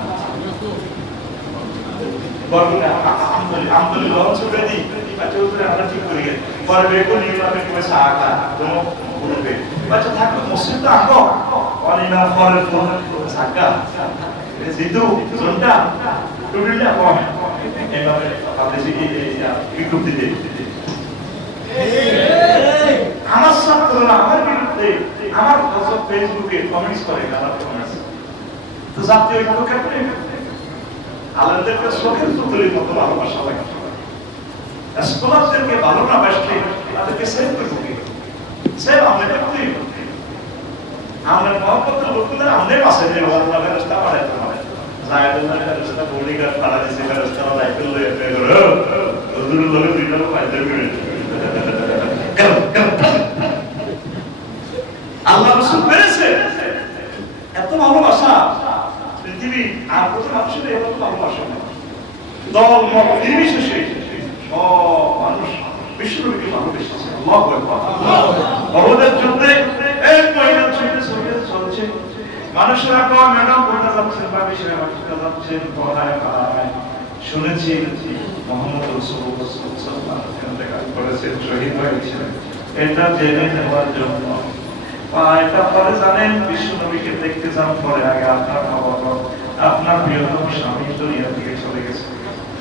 বরগুনা আমতলি লঞ্চ করে দিই। আচ্ছা হুজুরে আমরা ঠিক করি পরে বেগুন ইমামে করে সাকা কোনো গ্রুপে আচ্ছা থাকো মসজিদ তো আগো অনিমা ফরে ফোন সাকা জিদু জন্টা টুডিলা কোন এভাবে আপনি কি বিজ্ঞপ্তি দেন আমার ছাত্ররা আমার বিরুদ্ধে আমার ফেসবুকে কমেন্টস করে খারাপ কমেন্টস তো জাতীয় ঐক্যকে আলাদাকে চোখের পুতুলের মতো ভালোবাসা লাগে। স্কলারদেরকে ভালো না বাসলে তাদেরকে সেভ করবো কি সেভ আমরা করতে আমরা মহব্বতের লোকদের আমাদের পাশে যে আল্লাহ রাস্তা বাড়াইতে পারে জায়দুল্লাহ রাস্তা বডিগার্ড পাড়া দিছে রাস্তা লাইফেল লয়ে গেল হুজুর লোকে দুইটা পাইতে করে আল্লাহ রাসূল পেয়েছে এত ভালোবাসা পৃথিবী আর কোন মানুষের এত ভালোবাসা নেই। দল মত নির্বিশেষে সব মানুষ বিশ্বনবীকে ভালোবেসেছে। আল্লাহু আকবার। বড়দের জন্য এক মহিলা ছুটে ছুটে চলছে, মানুষেরা কয় ম্যাডাম কোথা যাচ্ছেন বা বিশেরা কোথা যাচ্ছেন পড়ায় পাড়ায় শুনেছি মুহাম্মদ রাসূলুল্লাহ সাল্লাল্লাহু আলাইহি ওয়াসাল্লাম দেখা করেছেন, শহীদ হয়েছেন, এটা জেনে নেওয়ার জন্য। এটা পরে জানেন বিশ্বনবীকে দেখতে যান, পরে আগে আপনার খবর আপনার প্রিয়তম স্বামী দুনিয়া থেকে চলে গেছে,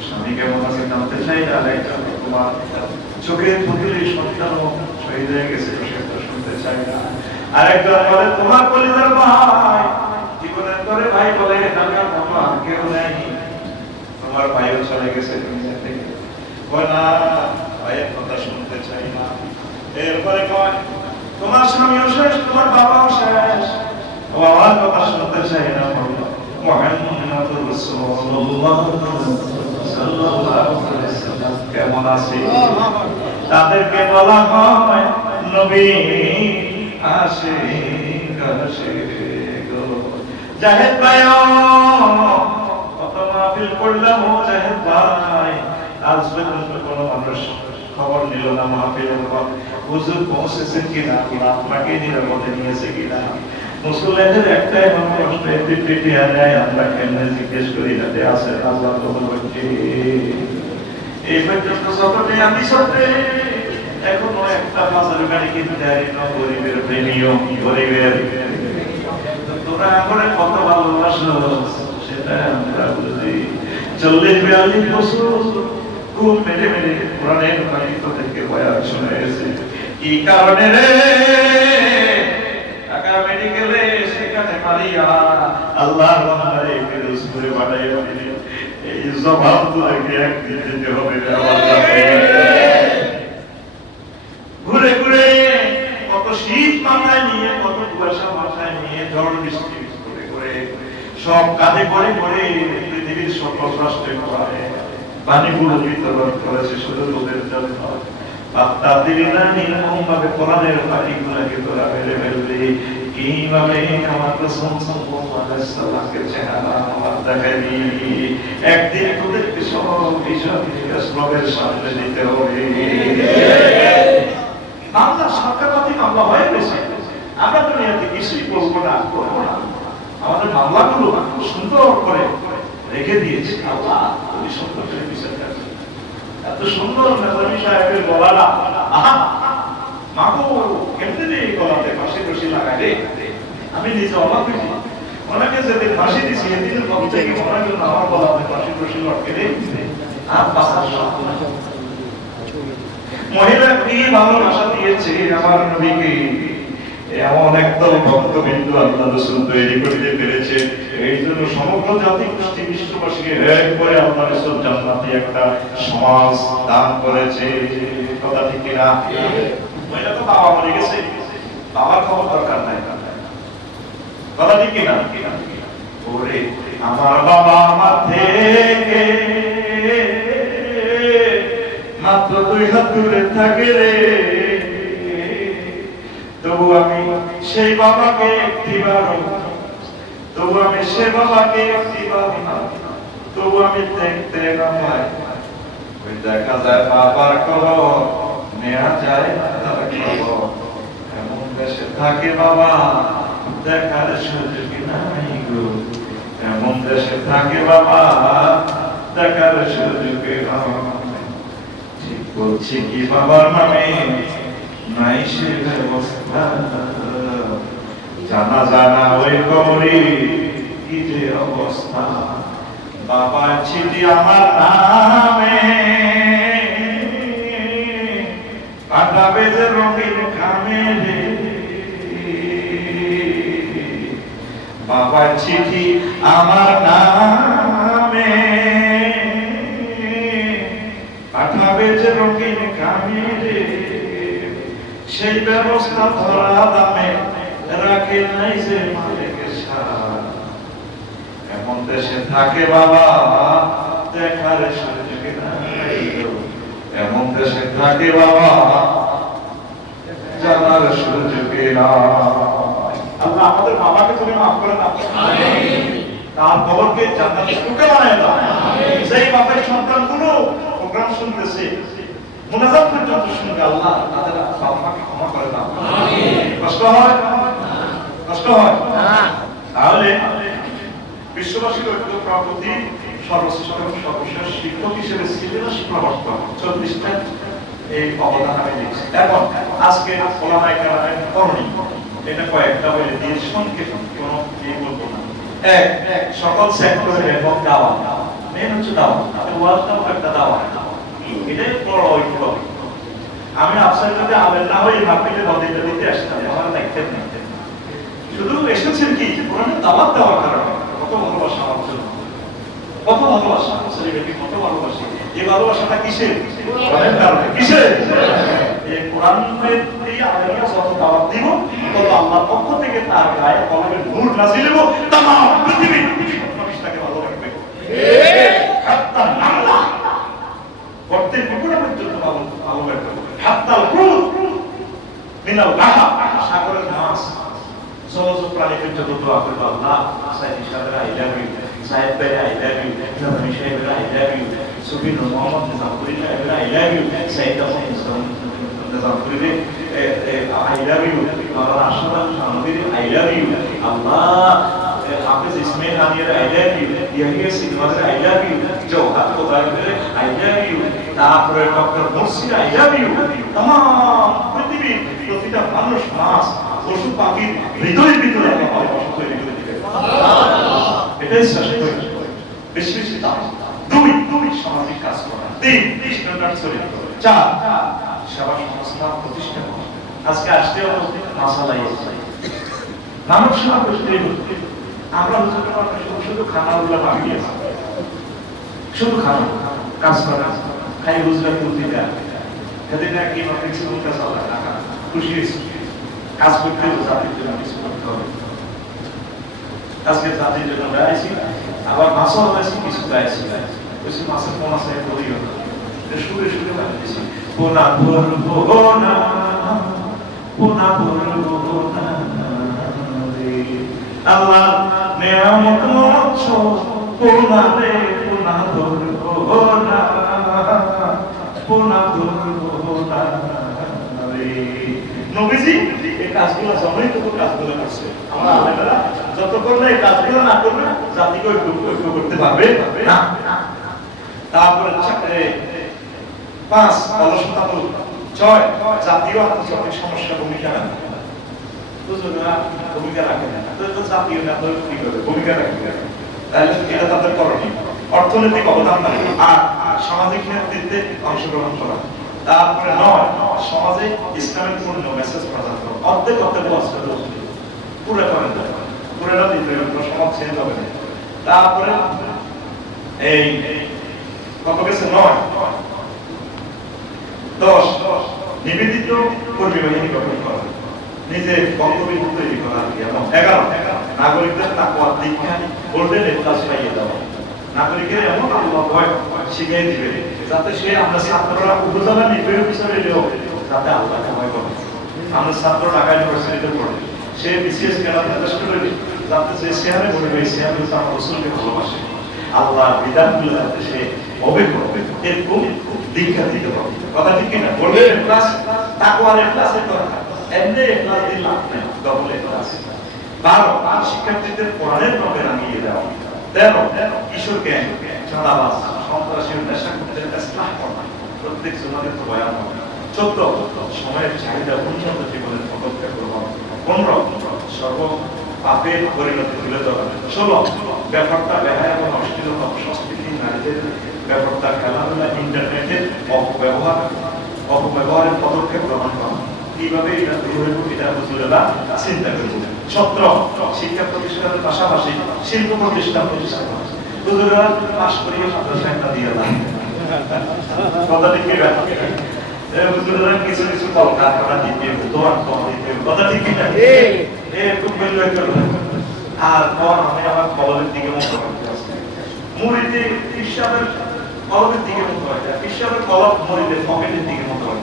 স্বামী কেমন আছে জানতে চাই। আর একটা তোমার চোখের পুতুল সন্তান শহীদ হয়ে গেছে, সেটা শুনতে চাই না। আরেকজন বলে তোমার কলিজার ভাই জীবনের পরে ভাই বলে আমার বাবা কেউ নেই, তোমার ভাইও চলে গেছে দুনিয়া থেকে, কয় না ভাইয়ের কথা শুনতে চাই না। এরপরে কয় তোমার স্বামীও শেষ, তোমার বাবাও শেষ, আমার কথা শুনতে চাই না। মুহাম্মাদুর রাসূলুল্লাহ সাল্লাল্লাহু আলাইহি ওয়াসাল্লাম কেমন আছে? তাদেরকে বলা হয় নবী আশিক আশিক গো। জাহেদ ভাই কত মাহফিল করলাম ও জাহেদ ভাই, আজ পর্যন্ত কোনো মানুষ খবর নিল না মাহফিলের পর হুজুর পৌঁছেছেন কিনা, আপনাকে নিরাপদে নিয়েছে কিনা। মুসলমানদের একটাই প্রশ্ন, এতে পেটে আনায় আমরা কেমনে জিজ্ঞেস করি যাতে আছে আল্লাহ কবুল করছে। এই পর্যন্ত সততে আমি সত্যি এখনো একটা বাজার গাড়ি কিনতে পারি না, গরিবের প্রেমীয় গরিবের। তোমরা করে কত ভালোবাসো সেটা আমরা বুঝি। 40-42 বছর খুব মেরে মেরে কোরআনের বাণী তোদেরকে বয়ান শোনাইছে। কি কারণে রে? ঢাকা মেডিকেলে সেখানে মারিয়া আল্লাহর বান্দারে ফেরজ করে পাঠাইয়া দিলেন। এই জবাব তোদেরকে একদিন দিতে হবে। ঘুরে ঘুরে কত শীত মাথায় নিয়ে, কত কুয়াশা মাথায় নিয়ে, ঝড় বৃষ্টি করে করে সব কাঁধে করে করে পৃথিবীর সকল রাষ্ট্রে পানিগুলো বিতরণ করেছে শুধু তোদের জন্য। পাত্তা দিবি না নির্মমভাবে কোরআনের পানিগুলোকে তোরা মেরে ফেলবি। কিভাবে আমার রাসূল সাল্লাল্লাহু আলাইহি ওয়াসাল্লামকে চেহারা আমার দেখাবি। একদিন তোদেরকে সব বিষয় রবের সামনে দিতে হবে। মামলা সরকারপাতি মামলা হয়ে গেছে, আমরা দুনিয়াতে কিছুই বলবো না, করবো না। আমাদের মামলাগুলো সুন্দর করে রেখে দিয়েছে আল্লাহ, খুবই সুন্দর করে বিচার করছে। এত সুন্দর মেধাবী সাহেবের গলাটা, আহা মাগো কেমনে রে গলাতে ফাঁসি ফাঁসি লাগাই রে। আমি নিজে অবাক হয়েছি, ওনাকে যেদিন ফাঁসি দিছি এদিনের পর থেকে মনে হল আমার গলাতে ফাঁসি ফাঁসি লটকে রে। আর বাসার মহিলা কি ভালোবাসা দিয়েছে আমার নবীকে। এমন একদল ভক্তবৃন্দ আল্লাহ রাসূল তৈরি করতে পেরেছে। এই জন্য সমগ্র জাতি গোষ্ঠী বিশ্ববাসীকে এক করে আল্লাহ রাসূল জান্নাতি একটা সমাজ দান করেছে। কথা ঠিক কিনা? ওইটা তো বাবা মরে গেছে, বাবার খবর দরকার নাই। কথা ঠিক কিনা? ওরে আমার বাবা আমার থেকে মাত্র 2 হাত দূরে থাকে রে, তবু আমি সেই বাবাকে একটিবার, তবু আমি সে বাবাকে একটিবার, তবু আমি দেখতে না পাই। ওই দেখা যায় বাবার কবর, নেওয়া যায় তার খবর। এমন দেশে থাকে বাবা দেখার সুযোগ নাই গো, এমন দেশে থাকে বাবা দেখার সুযোগ নাই। ঠিক বলছি কি বাবার নামে নাই সে ব্যবস্থা, জানা জানা ওই কবরে কি যে অবস্থা। বাবা চিঠি আমার নামে পাঠাবে যে রঙিন খামে রে, বাবা চিঠি আমার নামে পাঠাবে যে রঙিন খামে রে, সেই ব্যবস্থা ধরা দামে রাখে নাই যে মালিকের সাথ। এমন দেশে থাকে বাবা দেখার সুযোগ নাই, এমন দেশে থাকে বাবা জানার সুযোগ নাই। আল্লাহ আমাদের বাবাকে তুমি মাফ করে দাও, তার কবরকে জান্নাতের টুকরা বানায় দাও। সেই বাবার সন্তানগুলো প্রোগ্রাম শুনতেছে, মুনাজাত পর্যন্ত শুনবে, আল্লাহ তাদের বাবাকে ক্ষমা করে দাও। কষ্ট হয়? কষ্ট হয়? তাহলে বিশ্ববাসীর ঐক্য প্রগতি সর্বশ্রেষ্ঠ সর্বশেষ শিক্ষক হিসেবে সৃজনশীল প্রবর্তন 40টা এই অবদান আমি দেখছি। এখন আজকে ওলামায়ে কেরামের করণীয় এটা কয়েকটা বলে দিয়ে সংক্ষেপ কোনো বলবো না। এক, সকল সেক্টরের এবং দাওয়াত, মেন হচ্ছে দাওয়াত। আমাদের ওয়াজটাও একটা দাওয়াত, এটাই বড় ঐক্য। আমি আপনার যদি আলেম না হয়ে ভাবতে বদিতে দিতে আসতাম, আমার দায়িত্ব নেই। শুধু এসেছেন কি কোরআনের দাওয়াত দেওয়ার কারণে। কত ভালোবাসা আমার জন্য, কত ভালোবাসা ছেলেকে, কত ভালোবাসি। এই ভালোবাসাটা কিসের? কোরআনের কারণে। কিসের? এই কোরআনের এই আলেমরা যত দাওয়াত দিব তত আল্লাহর পক্ষ থেকে তার গায়ে কলমের নূর নাযিল হবে, तमाम পৃথিবীর মানুষটাকে ভালো রাখবে। ঠিক হাত্তা নামলা করতে পুকুরা পর্যন্ত ভালো রাখবে। হাত্তা হুদ মিনাল বাহা, সাগরের মাছ জলজ প্রাণী পর্যন্ত দোয়া করবে, আল্লাহ সাইদ ইশারা আই লাভ ইউ, সাইদ ভাই I love you, Zamani Saheb I love you, Subin Mohammad Nizampuri Saheb I love you, Saeed Ahmad Nizampuri I love you, Maulana Ashraf Shahnabir I love you, আল্লাহ হাফেজ Ismail Haniyeh I love you, Yahya Sinwar I love you, জওহার কোদাইর আই লাভ ইউ, তারপরে doctor Murshid I love you. तमाम পৃথিবীর প্রতিটা মানুষ, মাছ, পশু পাখির হৃদয়ের ভিতরে ভালোবাসা তৈরি করে দিবে। এটাই শ্রেষ্ঠ। বেশি বেশি দাম। দুই, সামাজিক কাজ করা। তিন, স্ট্যান্ডার্ড চরিত্র। চার, সেবা সংস্থা প্রতিষ্ঠা করা। আজকে আসতেও মাসালা এসেছে, মানব সেবা করতে আমরা শুধু খানাগুলো বাকি আছে, শুধু খানা কাজ করা, খাই বুঝলে তুলতে দেয়, যাদের নাকি ম্যাক্সিমাম কাজ আল্লাহ টাকা খুশি হয়েছে। কাজ করতে হবে, জাতির জন্য কিছু করতে হবে। আজকে জাতির জন্য গাইছি, আবার মাছও হয়েছি, কিছু গাইছি, বলছি মাছের কোন আছে বলিও না, সুরে সুরে বানিয়েছি। পোনা ধরবো না, পোনা ধরবো না আল্লাহ নেয়ামত মৎস্য, পোনা রে পোনা ধরবো না, পোনা ধরবো না রে। নবীজি এই কাজগুলো জন্যই তো কাজগুলো করছে। আমরা আলেমেরা যতক্ষণ না এই কাজগুলো না করবে জাতিকে ঐক্য করতে পারবে না। তারপরে 5 অলসতা দূর, 6 জাতীয় আন্তর্জাতিক সমস্যা ভূমিকা রাখে। বুঝলেন? ভূমিকা রাখে না তো জাতীয় না তো কি করবে? ভূমিকা রাখবে। তাহলে এটা তাদের করণীয়। অর্থনৈতিক অবদান রাখে আর সামাজিক নেতৃত্বে অংশগ্রহণ করা। তারপরে নয়, সমাজে ইসলামের পূর্ণ মেসেজ প্রচার করো। অর্ধেক অর্ধেক ওয়াজ করো, পুরো করেন না, পুরোটা দিতে হবে, সমাজ চেঞ্জ হবে না। তারপরে এই কত গেছে 9, 10 নিবেদিত কর্মী বাহিনী গঠন করা, নিজে বঙ্গবন্ধু তৈরি করা, এবং 11 নাগরিকদের তাকওয়ার দীক্ষা গোল্ডেন ক্লাস পাইয়ে দেওয়া। নাগরিকের এমন আল্লাহ ভয় শিখিয়ে দিবে যাতে সে আমরা ছাত্ররা উপজেলা নির্বাহী হিসেবে এলেও যাতে আল্লাহকে ভয় করে। আমরা ছাত্র ঢাকা ইউনিভার্সিটিতে পড়ে, সে বিসিএস কেনার যথেষ্ট করে যাতে সে শেয়ারে পড়বে, শেয়ারে তার রসুলকে ভালোবাসে, আল্লাহর বিধানগুলো যাতে সে অভিজ্ঞ হবে, এরকম দীক্ষা দিতে হবে। কথা ঠিক কিনা? গোল্ডেন ক্লাস তাকওয়ার ক্লাসের কথা, এমনি ক্লাস দিন লাভ নেই, ডবল ক্লাস। 12 শিক্ষার্থীদের পড়ানোর রঙে রাঙিয়ে দেওয়া। 13 কিশোর গ্যাং, চাঁদাবাজ, সন্ত্রাসী, নেশাখোরদের ইসলাহ করা, প্রত্যেক জমানের তো বয়ান হবে। 14 সময়ের চাহিদা উন্নত জীবনের পদক্ষেপ গ্রহণ। 15 সর্ব পাপের পরিণতি তুলে ধরা। 16 ব্যাপারটা বেহায়া এবং অশ্লীলতা, সংস্কৃতি, নারীদের ব্যাপারটা, খেলাধুলা, ইন্টারনেটের অপব্যবহারের পদক্ষেপ গ্রহণ করা। কিভাবে এটা দূর হইব এটা হুজুরেরা চিন্তা করব। 17 শিক্ষা প্রতিষ্ঠানের পাশাপাশি শিল্প প্রতিষ্ঠান প্রতিষ্ঠা করা। হুজুরেরা পাশ করিয়ে মাদ্রাসা একটা দিয়ে দেন, কথা ঠিক কিনা? হুজুরেরা কিছু কিছু কলকারখানা দিতে, দোয়ার কম দিতে, কথা ঠিক কিনা? খুব বেলুয়ে করবে। আর পর আমি আমার কলমের দিকে মতো করতে আসছি, মুড়িতে হিসাবের কলমের দিকে মতো হয়, হিসাবের কলম মুড়িতে পকেটের দিকে মতো হয়।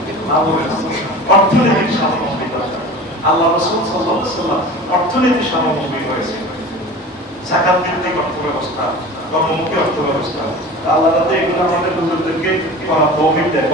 অর্থনৈতিক স্বাবলম্বী দরকার। আল্লাহ রাসূল সাল্লাল্লাহু আলাইহি ওয়াসাল্লাম অর্থনৈতিক স্বাবলম্বী হয়েছে। যাকাত ভিত্তিক অর্থ ব্যবস্থা, কর্মমুখী অর্থ ব্যবস্থা, আল্লাহ তাআলা এগুলো আমাদের হুজুরদেরকে করা তৌফিক দেয়।